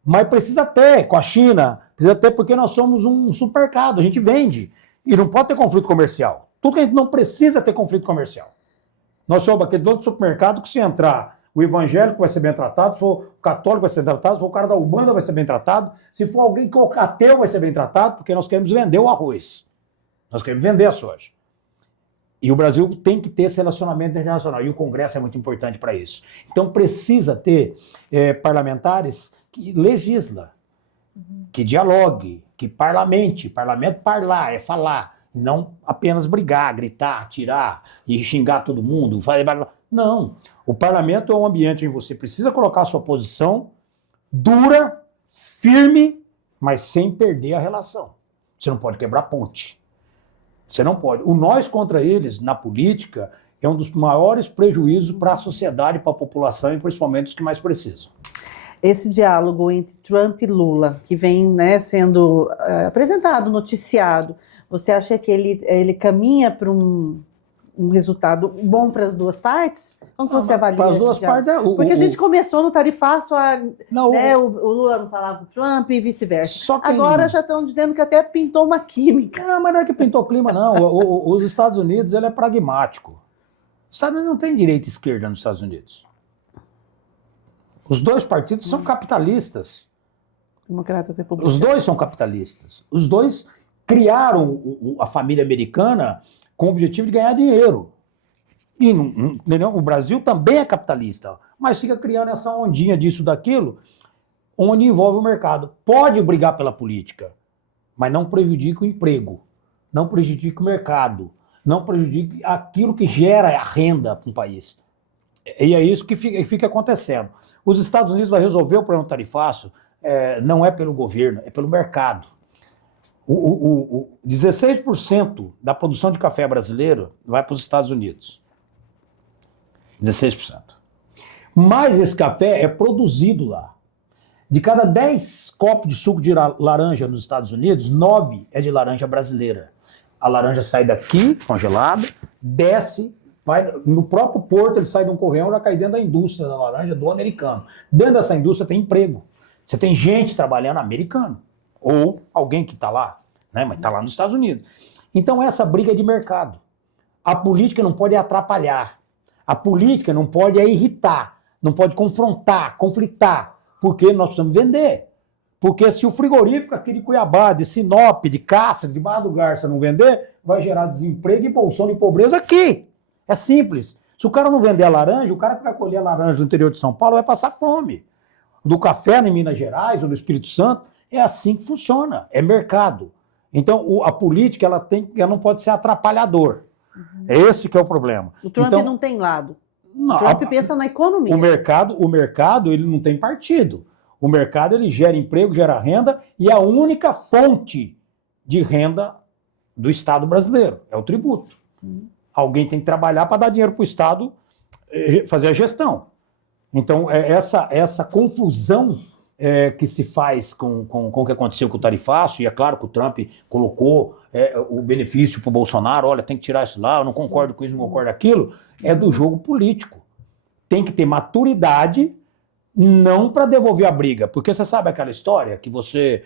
mas precisa ter com a China, precisa ter porque nós somos um supermercado, a gente vende, e não pode ter conflito comercial. Tudo que a gente não precisa ter conflito comercial. Nós somos aquele outro supermercado que se entrar o evangélico vai ser bem tratado, se for o católico vai ser bem tratado, se for o cara da Umbanda vai ser bem tratado, se for alguém que é o ateu vai ser bem tratado, porque nós queremos vender o arroz. Nós queremos vender a soja. E o Brasil tem que ter esse relacionamento internacional, e o Congresso é muito importante para isso. Então precisa ter parlamentares que legislam, que dialogue, que parlamente. Parlamento parlar, é falar, e não apenas brigar, gritar, atirar e xingar todo mundo. Não, o parlamento é um ambiente em que você precisa colocar a sua posição dura, firme, mas sem perder a relação. Você não pode quebrar ponte. Você não pode. O nós contra eles, na política, é um dos maiores prejuízos para a sociedade, para a população e principalmente os que mais precisam. Esse diálogo entre Trump e Lula, que vem sendo apresentado, noticiado, você acha que ele caminha para um resultado bom para as duas partes? Como que você avalia? Para as duas partes Porque a gente começou no tarifaço, não, o Lula não falava com o Trump e vice-versa. quem... Agora já estão dizendo que até pintou uma química. Não, mas não é que pintou clima, não. Os Estados Unidos ele é pragmático. Os Estados Unidos não tem direita e esquerda nos Estados Unidos. Os dois partidos são capitalistas. Democratas republicanos. Os dois são capitalistas. Os dois criaram a família americana com o objetivo de ganhar dinheiro. E o Brasil também é capitalista, mas fica criando essa ondinha disso, daquilo, onde envolve o mercado. Pode brigar pela política, mas não prejudica o emprego, não prejudica o mercado, não prejudica aquilo que gera a renda para um país. E é isso que fica acontecendo. Os Estados Unidos vão resolver o problema tarifácio, não é pelo governo, é pelo mercado. 16% da produção de café brasileiro vai para os Estados Unidos. 16%. Mas esse café é produzido lá. De cada 10 copos de suco de laranja nos Estados Unidos, 9 é de laranja brasileira. A laranja sai daqui, congelada, desce, vai no próprio porto, ele sai de um correão e já cai dentro da indústria da laranja do americano. Dentro dessa indústria tem emprego. Você tem gente trabalhando americano. Ou alguém que está lá, né, mas está lá nos Estados Unidos. Então essa briga é de mercado. A política não pode atrapalhar. A política não pode irritar, não pode confrontar, conflitar, porque nós precisamos vender. Porque se o frigorífico aqui de Cuiabá, de Sinop, de Cáceres, de Barra do Garça não vender, vai gerar desemprego e bolsão de pobreza aqui. É simples. Se o cara não vender a laranja, o cara que vai colher a laranja do interior de São Paulo vai passar fome. Do café em Minas Gerais ou no Espírito Santo, é assim que funciona, é mercado. Então a política ela não pode ser atrapalhador. É esse que é o problema. O Trump então, não tem lado. O Trump pensa na economia. O mercado ele não tem partido. O mercado ele gera emprego, gera renda e a única fonte de renda do Estado brasileiro é o tributo. Alguém tem que trabalhar para dar dinheiro para o Estado fazer a gestão. Então essa confusão que se faz com o que aconteceu com o tarifaço, e é claro que o Trump colocou o benefício para o Bolsonaro, olha, tem que tirar isso lá, eu não concordo com isso, não concordo com aquilo, é do jogo político. Tem que ter maturidade, não para devolver a briga, porque você sabe aquela história que você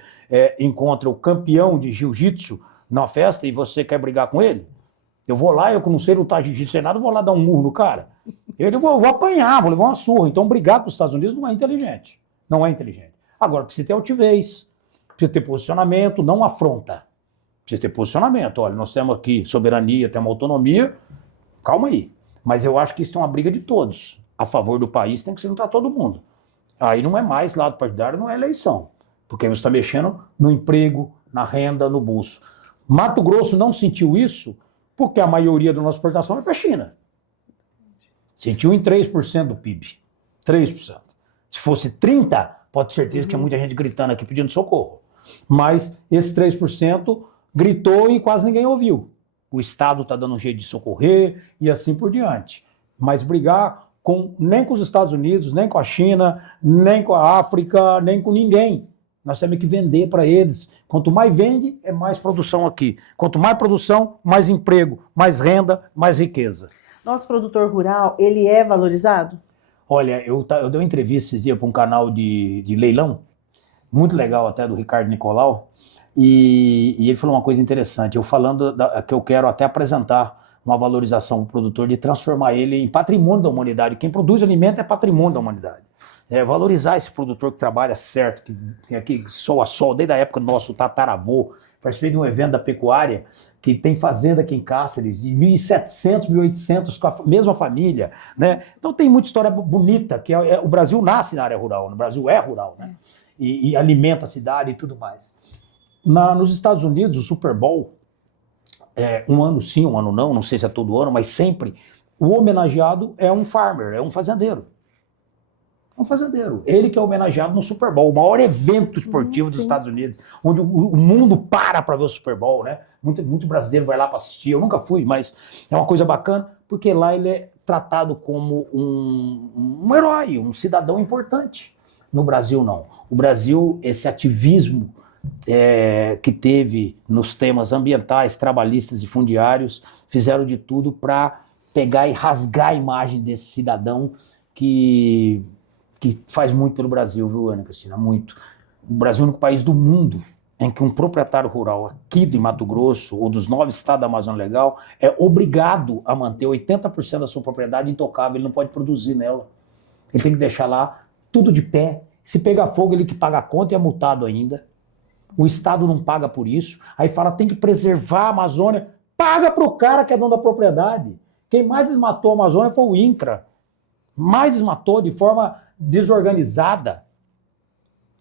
encontra o campeão de jiu-jitsu na festa e você quer brigar com ele? Eu vou lá, eu que não sei lutar jiu-jitsu sem nada, vou lá dar um murro no cara. Eu vou apanhar, vou levar uma surra. Então brigar com os Estados Unidos não é inteligente. Não é inteligente. Agora, precisa ter altivez, precisa ter posicionamento, não afronta. Precisa ter posicionamento. Olha, nós temos aqui soberania, temos autonomia, calma aí. Mas eu acho que isso é uma briga de todos. A favor do país tem que se juntar todo mundo. Aí não é mais lado partidário, não é eleição. Porque você está mexendo no emprego, na renda, no bolso. Mato Grosso não sentiu isso porque a maioria da nossa exportação é para a China. Sentiu em 3% do PIB. 3%. Se fosse 30%, pode ter certeza que tinha muita gente gritando aqui pedindo socorro. Mas esse 3% gritou e quase ninguém ouviu. O Estado está dando um jeito de socorrer e assim por diante. Mas brigar nem com os Estados Unidos, nem com a China, nem com a África, nem com ninguém. Nós temos que vender para eles. Quanto mais vende, é mais produção aqui. Quanto mais produção, mais emprego, mais renda, mais riqueza. Nosso produtor rural, ele é valorizado? Olha, eu dei uma entrevista esses dias para um canal de leilão, muito legal até, do Ricardo Nicolau, e ele falou uma coisa interessante, eu falando que eu quero até apresentar uma valorização para o produtor, de transformar ele em patrimônio da humanidade. Quem produz alimento é patrimônio da humanidade. Valorizar esse produtor que trabalha certo, que tem aqui sol a sol, desde a época do nosso tataravô. Participei de um evento da pecuária que tem fazenda aqui em Cáceres, de 1.700, 1.800, com a mesma família, né? Então tem muita história bonita, que o Brasil nasce na área rural, o Brasil é rural, né? E alimenta a cidade e tudo mais. Nos Estados Unidos, o Super Bowl, um ano sim, um ano não sei se é todo ano, mas sempre, o homenageado é um farmer, é um fazendeiro. Um fazendeiro. Ele que é homenageado no Super Bowl, o maior evento esportivo dos Estados Unidos, onde o mundo para ver o Super Bowl, né? Muito brasileiro vai lá para assistir. Eu nunca fui, mas é uma coisa bacana, porque lá ele é tratado como um herói, um cidadão importante. No Brasil, não. O Brasil, esse ativismo que teve nos temas ambientais, trabalhistas e fundiários, fizeram de tudo para pegar e rasgar a imagem desse cidadão que faz muito pelo Brasil, viu, Ana Cristina? Muito. O Brasil é o único país do mundo em que um proprietário rural aqui de Mato Grosso ou dos 9 estados da Amazônia Legal é obrigado a manter 80% da sua propriedade intocável, ele não pode produzir nela. Ele tem que deixar lá tudo de pé. Se pegar fogo, ele que paga a conta e é multado ainda. O Estado não paga por isso. Aí fala, tem que preservar a Amazônia. Paga para o cara que é dono da propriedade. Quem mais desmatou a Amazônia foi o INCRA. Mais desmatou de forma desorganizada.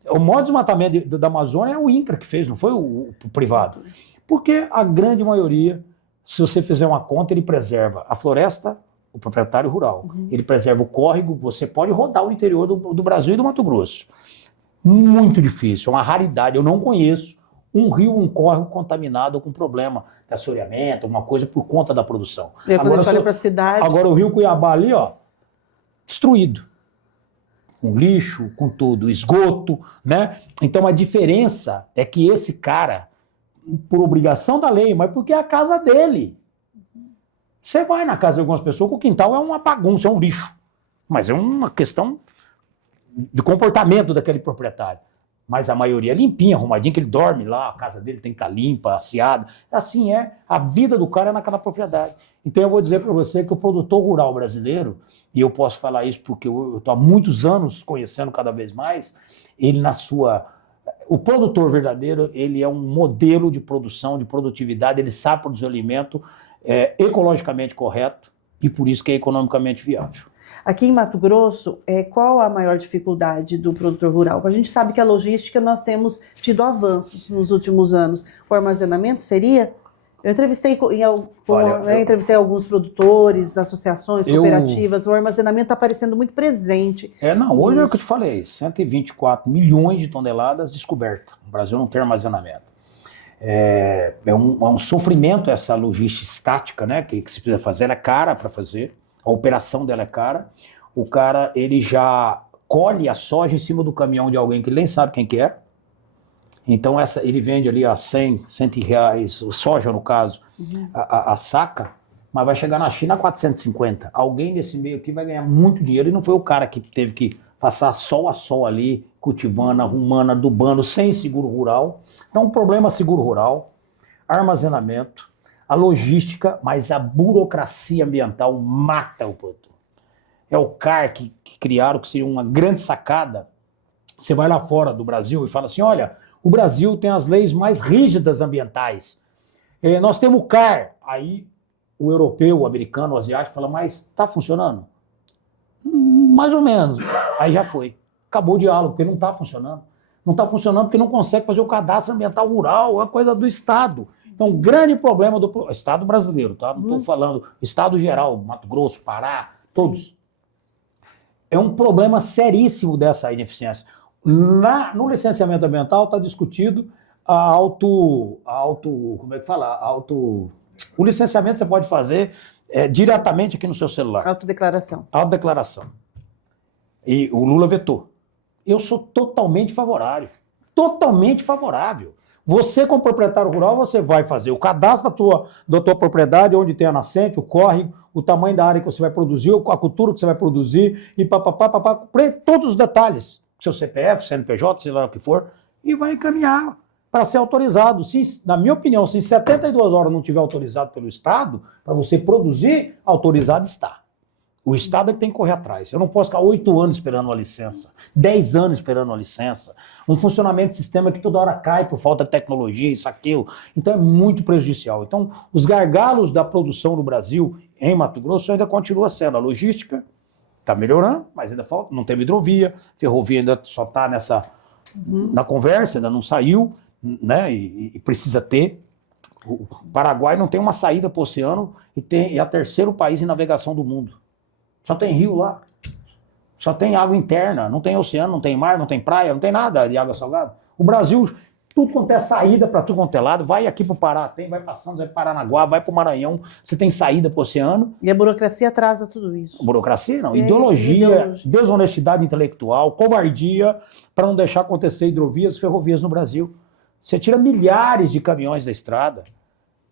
O maior desmatamento da Amazônia é o INCRA que fez, não foi o privado. Porque a grande maioria, se você fizer uma conta, ele preserva a floresta, o proprietário rural. Ele preserva o córrego, você pode rodar o interior do Brasil e do Mato Grosso. Muito difícil, é uma raridade. Eu não conheço um rio, um córrego contaminado com problema de assoreamento, alguma coisa por conta da produção. E quando a gente olha para a cidade... Agora o rio Cuiabá ali, ó, destruído. Com lixo, com tudo, esgoto, né? Então a diferença é que esse cara, por obrigação da lei, mas porque é a casa dele. Você vai na casa de algumas pessoas, o quintal é uma bagunça, é um lixo. Mas é uma questão de comportamento daquele proprietário. Mas a maioria é limpinha, arrumadinha, que ele dorme lá, a casa dele tem que estar limpa, asseada. Assim é, a vida do cara é naquela propriedade. Então eu vou dizer para você que o produtor rural brasileiro, e eu posso falar isso porque eu estou há muitos anos conhecendo cada vez mais, ele na sua... O produtor verdadeiro, ele é um modelo de produção, de produtividade, ele sabe produzir alimento ecologicamente correto e por isso que é economicamente viável. Aqui em Mato Grosso, qual a maior dificuldade do produtor rural? A gente sabe que a logística nós temos tido avanços nos últimos anos. O armazenamento seria? Eu entrevistei, entrevistei alguns produtores, associações, cooperativas. O armazenamento está aparecendo muito presente. Hoje é o que eu te falei, 124 milhões de toneladas descobertas. O Brasil não tem armazenamento. É um sofrimento essa logística estática, né, que se precisa fazer, ela é cara para fazer. A operação dela é cara. O cara, ele já colhe a soja em cima do caminhão de alguém que ele nem sabe quem que é. Então ele vende ali a 100 reais, soja no caso, a saca, mas vai chegar na China a 450. Alguém nesse meio aqui vai ganhar muito dinheiro e não foi o cara que teve que passar sol a sol ali, cultivando, arrumando, adubando, sem seguro rural. Então o problema é seguro rural, armazenamento, a logística, mas a burocracia ambiental mata o produtor. É o CAR que criaram, que seria uma grande sacada. Você vai lá fora do Brasil e fala assim, olha, o Brasil tem as leis mais rígidas ambientais. Nós temos o CAR. Aí o europeu, o americano, o asiático fala, mas está funcionando? Mais ou menos. Aí já foi. Acabou o diálogo, porque não está funcionando. Não está funcionando porque não consegue fazer o cadastro ambiental rural, é uma coisa do Estado. Então, o grande problema do Estado brasileiro, tá? Não estou falando Estado geral, Mato Grosso, Pará, todos. Sim. É um problema seríssimo dessa ineficiência. No licenciamento ambiental está discutido como é que fala? O licenciamento você pode fazer diretamente aqui no seu celular. Autodeclaração. Autodeclaração. E o Lula vetou. Eu sou totalmente favorável. Totalmente favorável. Você, como proprietário rural, você vai fazer o cadastro da tua propriedade, onde tem a nascente, o córrego, o tamanho da área que você vai produzir, a cultura que você vai produzir, e todos os detalhes. Seu CPF, CNPJ, sei lá o que for, e vai encaminhar para ser autorizado. Na minha opinião, se em 72 horas não tiver autorizado pelo Estado, para você produzir, autorizado está. O Estado é que tem que correr atrás. Eu não posso ficar 8 anos esperando uma licença, 10 anos esperando uma licença, um funcionamento de sistema que toda hora cai por falta de tecnologia, isso, aquilo. Então é muito prejudicial. Então os gargalos da produção no Brasil, em Mato Grosso, ainda continua sendo a logística, está melhorando, mas ainda falta, não tem hidrovia, ferrovia ainda só está na conversa, ainda não saiu, né? E precisa ter. O Paraguai não tem uma saída para o oceano e é o terceiro país em navegação do mundo. Só tem rio lá, só tem água interna, não tem oceano, não tem mar, não tem praia, não tem nada de água salgada. O Brasil, tudo quanto é saída para tudo quanto é lado, vai aqui para o Pará, vai para Santos, vai para Paranaguá, vai para o Maranhão, você tem saída para o oceano. E a burocracia atrasa tudo isso. Burocracia não, ideologia, desonestidade intelectual, covardia, para não deixar acontecer hidrovias e ferrovias no Brasil. Você tira milhares de caminhões da estrada.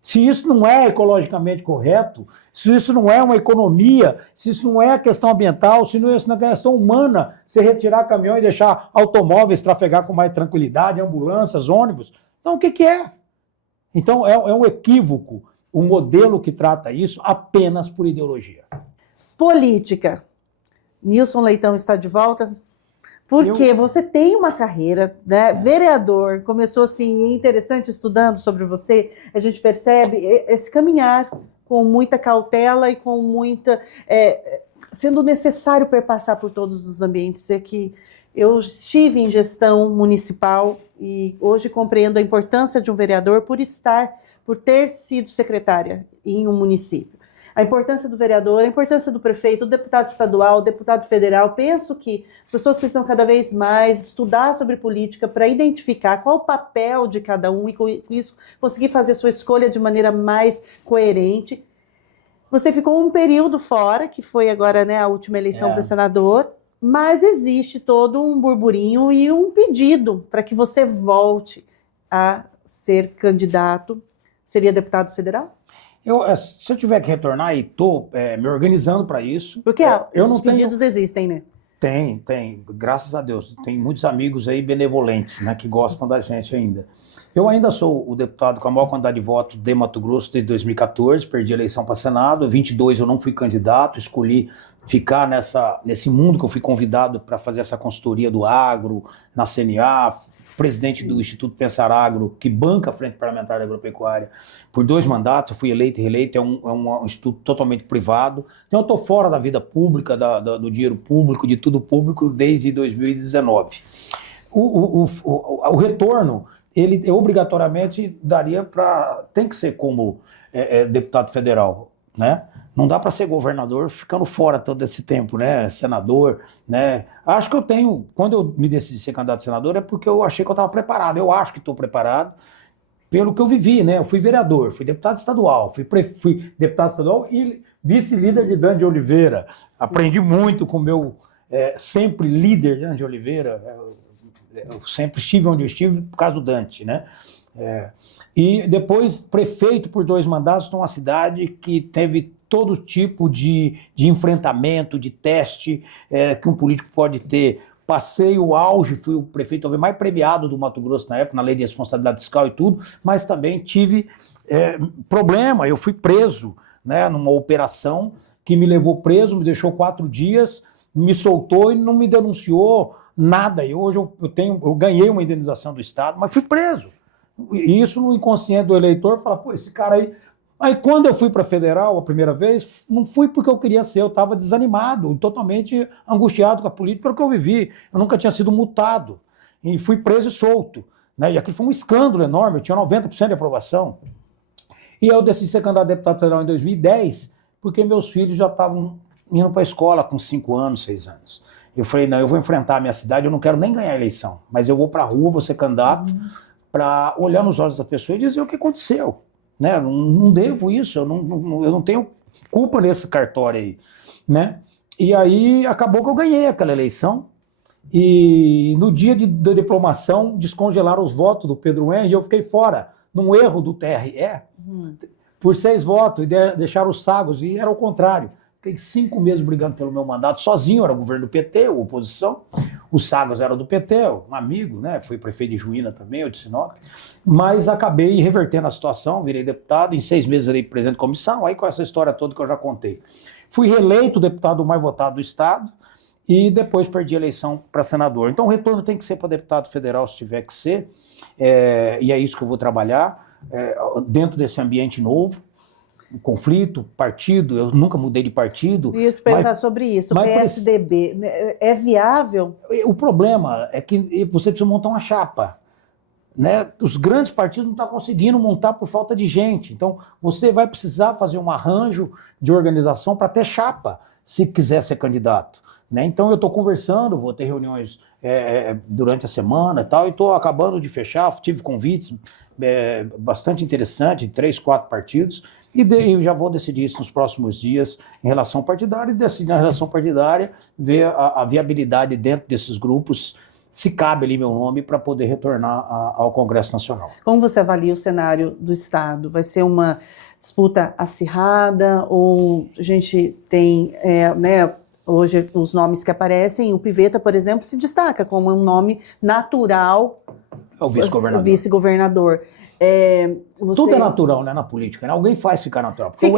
Se isso não é ecologicamente correto, se isso não é uma economia, se isso não é a questão ambiental, se não é a questão humana, você retirar caminhão e deixar automóveis trafegar com mais tranquilidade, ambulâncias, ônibus, então o que que é? Então é um equívoco o modelo que trata isso apenas por ideologia. Política. Nilson Leitão está de volta? Porque você tem uma carreira, né? Vereador, começou assim, interessante estudando sobre você, a gente percebe esse caminhar com muita cautela e com muita... sendo necessário perpassar por todos os ambientes. É que eu estive em gestão municipal e hoje compreendo a importância de um vereador por ter sido secretária em um município. A importância do vereador, a importância do prefeito, do deputado estadual, do deputado federal. Penso que as pessoas precisam cada vez mais estudar sobre política para identificar qual o papel de cada um e com isso conseguir fazer sua escolha de maneira mais coerente. Você ficou um período fora, que foi agora, né, a última eleição para senador, mas existe todo um burburinho e um pedido para que você volte a ser candidato. Seria deputado federal? Se eu tiver que retornar, e estou me organizando para isso. Porque os pedidos existem, né? Tem. Graças a Deus. Tem muitos amigos aí benevolentes, né, que gostam da gente ainda. Eu ainda sou o deputado com a maior quantidade de votos de Mato Grosso desde 2014, perdi a eleição para Senado, em 22 eu não fui candidato, escolhi ficar nesse mundo que eu fui convidado para fazer essa consultoria do agro, na CNA, presidente do Instituto Pensar Agro, que banca a Frente Parlamentar da Agropecuária, por 2 mandatos, eu fui eleito e reeleito, é um instituto totalmente privado, então eu estou fora da vida pública, do dinheiro público, de tudo público, desde 2019. O retorno, ele obrigatoriamente tem que ser como deputado federal, né? Não dá para ser governador ficando fora todo esse tempo, né? Senador, né? Acho que quando eu me decidi ser candidato a senador é porque eu achei que eu estava preparado. Eu acho que estou preparado pelo que eu vivi, né? Eu fui vereador, fui deputado estadual, fui deputado estadual e vice-líder de Dante de Oliveira. Aprendi muito com o meu sempre líder Dante de Oliveira. Eu sempre estive onde eu estive por causa do Dante, né? E depois prefeito por 2 mandatos numa cidade que teve todo tipo de enfrentamento, de teste que um político pode ter. Passei o auge, fui o prefeito talvez mais premiado do Mato Grosso na época, na lei de responsabilidade fiscal e tudo, mas também tive problema, eu fui preso, né, numa operação que me levou preso, me deixou 4 dias, me soltou e não me denunciou nada. E hoje eu ganhei uma indenização do Estado, mas fui preso. E isso no inconsciente do eleitor, fala, pô, esse cara aí... Aí quando eu fui para federal a primeira vez, não fui porque eu queria ser, eu estava desanimado, totalmente angustiado com a política, pelo que eu vivi. Eu nunca tinha sido multado, e fui preso e solto, né? E aquilo foi um escândalo enorme, eu tinha 90% de aprovação. E eu decidi ser candidato a deputado federal em 2010, porque meus filhos já estavam indo para a escola com 5 anos, 6 anos. Eu falei, não, eu vou enfrentar a minha cidade, eu não quero nem ganhar a eleição, mas eu vou para a rua, vou ser candidato, para olhar nos olhos da pessoa e dizer o que aconteceu. Né? Não devo isso, eu não tenho culpa nesse cartório aí, né? E aí acabou que eu ganhei aquela eleição e no dia da diplomação descongelaram os votos do Pedro Henrique e eu fiquei fora, num erro do TRE, por 6 votos e deixaram os sagos, e era o contrário. Fiquei 5 meses brigando pelo meu mandato, sozinho, era o governo do PT, a oposição. Os Sagos eram do PT, um amigo, né? Fui prefeito de Juína também, eu de Sinop. Mas acabei revertendo a situação, virei deputado, em 6 meses virei presidente de comissão, aí com essa história toda que eu já contei. Fui reeleito deputado mais votado do Estado e depois perdi a eleição para senador. Então o retorno tem que ser para deputado federal, se tiver que ser, e é isso que eu vou trabalhar, dentro desse ambiente novo. Conflito, partido, eu nunca mudei de partido. Eu ia te perguntar sobre isso, o PSDB, é viável? O problema é que você precisa montar uma chapa, né? Os grandes partidos não estão conseguindo montar por falta de gente, então você vai precisar fazer um arranjo de organização para ter chapa, se quiser ser candidato, né? Então eu estou conversando, vou ter reuniões durante a semana e tal, e estou acabando de fechar, tive convites bastante interessantes, 3, 4 partidos, e eu já vou decidir isso nos próximos dias em relação partidária, e decidir na relação partidária, ver a viabilidade dentro desses grupos se cabe ali meu nome para poder retornar ao Congresso Nacional. Como você avalia o cenário do Estado? Vai ser uma disputa acirrada ou a gente tem, né, hoje os nomes que aparecem, o Pivetta, por exemplo, se destaca como um nome natural, o vice-governador. Vice-governador. Tudo é natural, né, na política, né? Alguém faz ficar natural. Porque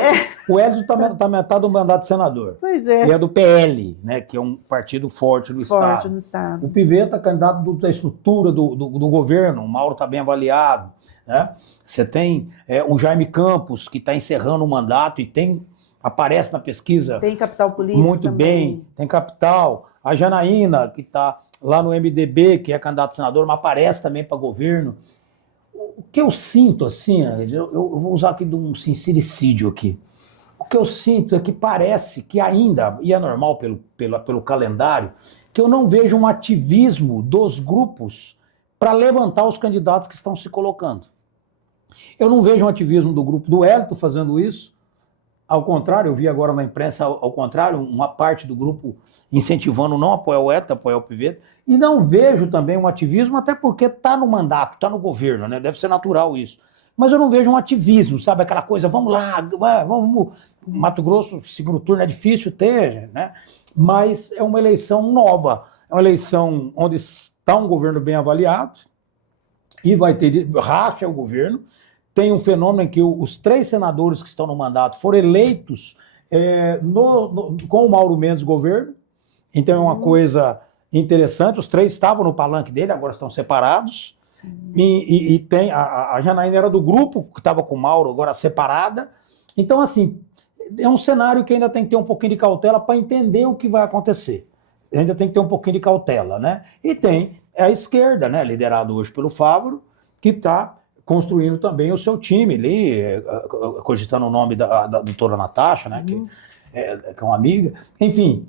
o Hélio está metade do mandato de senador. Pois é. E é do PL, né, que é um partido forte no Estado. No Estado. O Pivetta, candidato da estrutura do governo, o Mauro está bem avaliado. Né? Você tem o Jaime Campos, que está encerrando o mandato e aparece na pesquisa. Tem capital político muito também. Bem, tem capital. A Janaína, que está lá no MDB, que é candidato a senador, mas aparece também para governo. O que eu sinto, assim, eu vou usar aqui de um sincericídio aqui. O que eu sinto é que parece que ainda, e é normal pelo calendário, que eu não vejo um ativismo dos grupos para levantar os candidatos que estão se colocando. Eu não vejo um ativismo do grupo do Hélito fazendo isso. Ao contrário, eu vi agora na imprensa, ao contrário, uma parte do grupo incentivando não apoiar o Hélito, apoiar o Pivetta. E não vejo também um ativismo, até porque está no mandato, está no governo, né? Deve ser natural isso. Mas eu não vejo um ativismo, sabe? Aquela coisa, vamos lá, vamos. Mato Grosso, segundo turno é difícil ter, né? Mas é uma eleição nova. É uma eleição onde está um governo bem avaliado e vai ter racha o governo. Tem um fenômeno em que os 3 senadores que estão no mandato foram eleitos com o Mauro Mendes governo. Então é uma coisa interessante. Os 3 estavam no palanque dele, agora estão separados. E tem a Janaína era do grupo que estava com o Mauro, agora separada. Então, assim, é um cenário que ainda tem que ter um pouquinho de cautela para entender o que vai acontecer. Ainda tem que ter um pouquinho de cautela, né? E tem a esquerda, né, liderado hoje pelo Fávaro, que está construindo também o seu time ali, cogitando o nome da doutora Natasha, né, que é uma amiga. Enfim,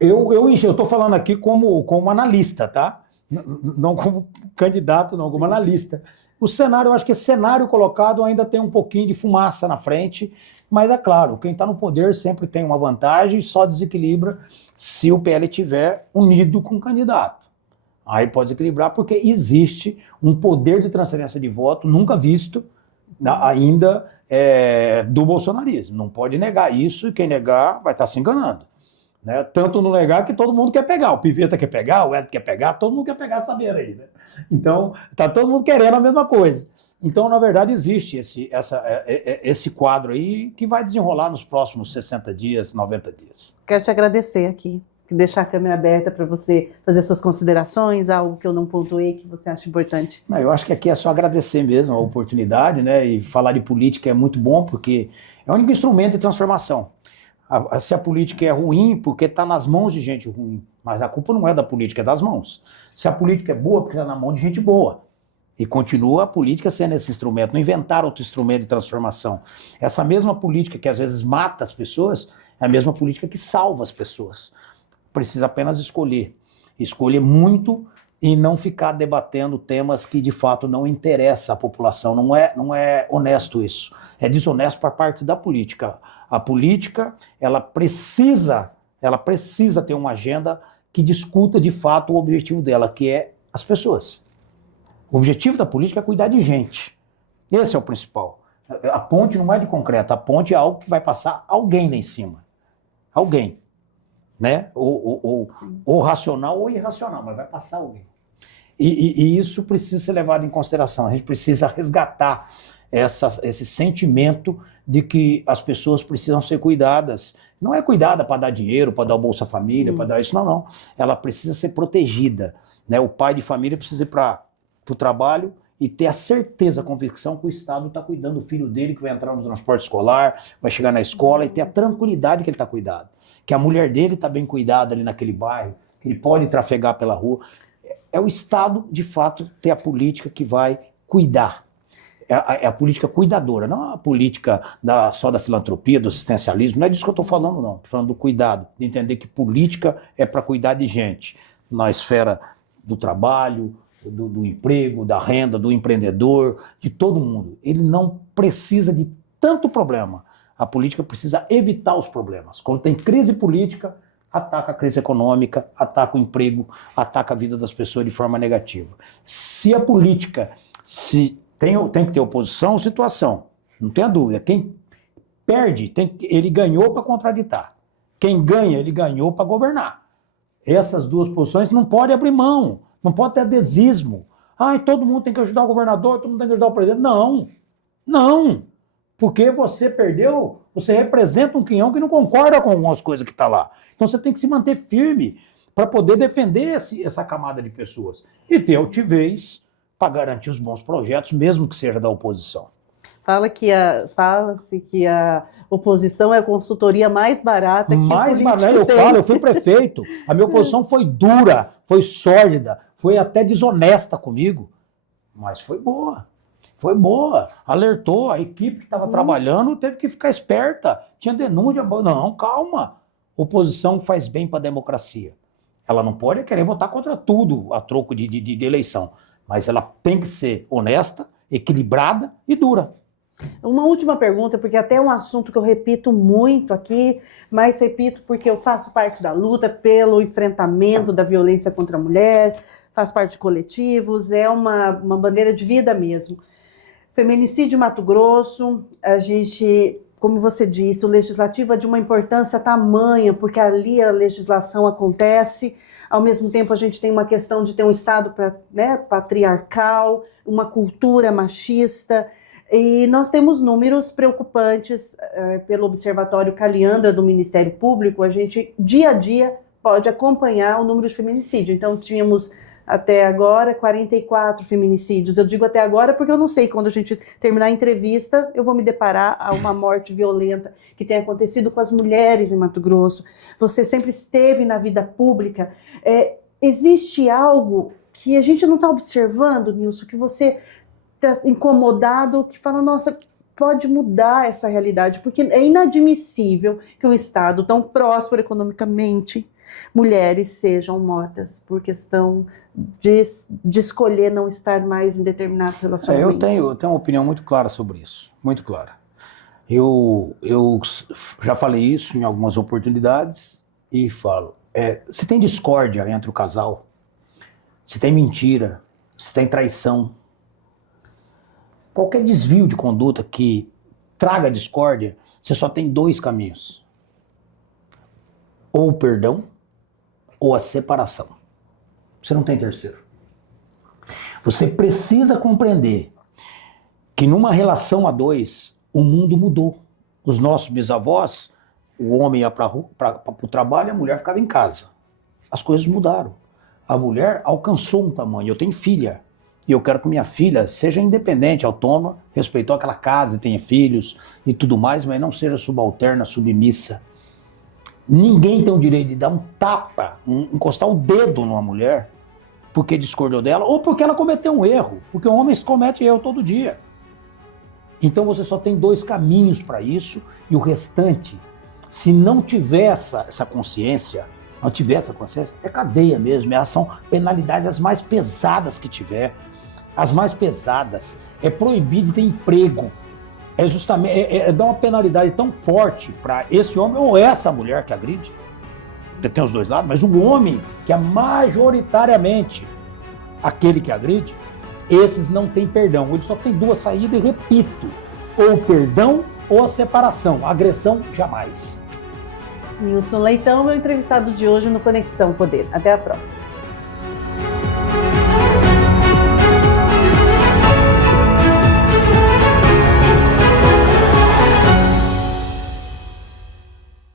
eu estou falando aqui como analista, tá? Não como candidato, não, como analista. O cenário, eu acho que esse cenário colocado ainda tem um pouquinho de fumaça na frente, mas é claro, quem está no poder sempre tem uma vantagem e só desequilibra se o PL estiver unido com o candidato. Aí pode desequilibrar porque existe um poder de transferência de voto nunca visto ainda do bolsonarismo. Não pode negar isso e quem negar vai estar se enganando. Né? Tanto não negar que todo mundo quer pegar. O Pivetta quer pegar, o Hélito quer pegar, todo mundo quer pegar essa beira aí. Né? Então, está todo mundo querendo a mesma coisa. Então, na verdade, existe esse quadro aí que vai desenrolar nos próximos 60 dias, 90 dias. Quero te agradecer aqui. Deixar a câmera aberta para você fazer suas considerações, algo que eu não pontuei que você acha importante. Não, eu acho que aqui é só agradecer mesmo a oportunidade, né? E falar de política é muito bom porque é o único instrumento de transformação. Se a política é ruim, porque está nas mãos de gente ruim, mas a culpa não é da política, é das mãos. Se a política é boa, porque está na mão de gente boa. E continua a política sendo esse instrumento, não inventaram outro instrumento de transformação. Essa mesma política que às vezes mata as pessoas, é a mesma política que salva as pessoas. Precisa apenas escolher muito e não ficar debatendo temas que de fato não interessam à população. Não é honesto isso. É desonesto por parte da política. A política, ela precisa ter uma agenda que discuta de fato o objetivo dela, que é as pessoas. O objetivo da política é cuidar de gente. Esse é o principal. A ponte não é de concreto, a ponte é algo que vai passar alguém lá em cima. Alguém. Né? Ou racional ou irracional, mas vai passar alguém. E isso precisa ser levado em consideração. A gente precisa resgatar esse sentimento de que as pessoas precisam ser cuidadas. Não é cuidada para dar dinheiro, para dar o Bolsa Família, para dar isso, não. Ela precisa ser protegida. Né? O pai de família precisa ir para o trabalho e ter a certeza, a convicção que o Estado está cuidando do filho dele, que vai entrar no transporte escolar, vai chegar na escola e ter a tranquilidade que ele está cuidado. Que a mulher dele está bem cuidada ali naquele bairro, que ele pode trafegar pela rua. É o Estado, de fato, ter a política que vai cuidar. É a política cuidadora, não a política só da filantropia, do assistencialismo. Não é disso que eu estou falando, não. Estou falando do cuidado, de entender que política é para cuidar de gente, na esfera do trabalho, do emprego, da renda, do empreendedor, de todo mundo. Ele não precisa de tanto problema. A política precisa evitar os problemas. Quando tem crise política, ataca a crise econômica, ataca o emprego, ataca a vida das pessoas de forma negativa. Se a política tem que ter oposição, situação, não tenha dúvida. Quem perde, ele ganhou para contraditar. Quem ganha, ele ganhou para governar. Essas duas posições não pode abrir mão, não pode ter adesismo. Todo mundo tem que ajudar o governador, todo mundo tem que ajudar o presidente. Não, não. Porque você perdeu, você representa um quinhão que não concorda com algumas coisas que está lá. Então você tem que se manter firme para poder defender essa camada de pessoas. E ter altivez para garantir os bons projetos, mesmo que seja da oposição. Fala-se que a oposição é a consultoria mais barata que mais o político barata, eu fui prefeito. A minha oposição foi dura, foi sórdida, foi até desonesta comigo, mas foi boa. Foi boa, alertou, a equipe que estava trabalhando teve que ficar esperta, tinha denúncia, não, calma, oposição faz bem para a democracia. Ela não pode querer votar contra tudo a troco de eleição, mas ela tem que ser honesta, equilibrada e dura. Uma última pergunta, porque até é um assunto que eu repito muito aqui, mas repito porque eu faço parte da luta pelo enfrentamento da violência contra a mulher, faço parte de coletivos, é uma bandeira de vida mesmo. Feminicídio em Mato Grosso, a gente, como você disse, o legislativo é de uma importância tamanha, porque ali a legislação acontece, ao mesmo tempo a gente tem uma questão de ter um Estado patriarcal, uma cultura machista, e nós temos números preocupantes pelo Observatório Caliandra do Ministério Público, a gente dia a dia pode acompanhar o número de feminicídio, então tínhamos até agora 44 feminicídios. Eu digo até agora porque eu não sei, quando a gente terminar a entrevista, eu vou me deparar a uma morte violenta que tem acontecido com as mulheres em Mato Grosso. Você sempre esteve na vida pública. Existe algo que a gente não está observando, Nilson, que você está incomodado, que fala, nossa, pode mudar essa realidade, porque é inadmissível que um Estado tão próspero economicamente, mulheres sejam mortas por questão de escolher não estar mais em determinados relacionamentos. Eu tenho uma opinião muito clara sobre isso, muito clara. Eu já falei isso em algumas oportunidades e falo, se tem discórdia entre o casal, se tem mentira, se tem traição, qualquer desvio de conduta que traga discórdia, você só tem dois caminhos. Ou o perdão, ou a separação. Você não tem terceiro. Você precisa compreender que numa relação a dois, o mundo mudou. Os nossos bisavós, o homem ia para o trabalho e a mulher ficava em casa. As coisas mudaram. A mulher alcançou um tamanho. Eu tenho filha. E eu quero que minha filha seja independente, autônoma, respeitou aquela casa, tenha filhos e tudo mais, mas não seja subalterna, submissa. Ninguém tem o direito de dar um tapa, encostar o dedo numa mulher porque discordou dela ou porque ela cometeu um erro, porque homens cometem erro todo dia. Então você só tem dois caminhos para isso e o restante, se não tiver essa consciência, é cadeia mesmo, são penalidades as mais pesadas que tiver. As mais pesadas, é proibido ter emprego, é justamente dar uma penalidade tão forte para esse homem ou essa mulher que agride, tem os dois lados, mas o homem que é majoritariamente aquele que agride, esses não tem perdão, ele só tem duas saídas e repito, ou o perdão ou a separação, agressão jamais. Nilson Leitão, meu entrevistado de hoje no Conexão Poder. Até a próxima.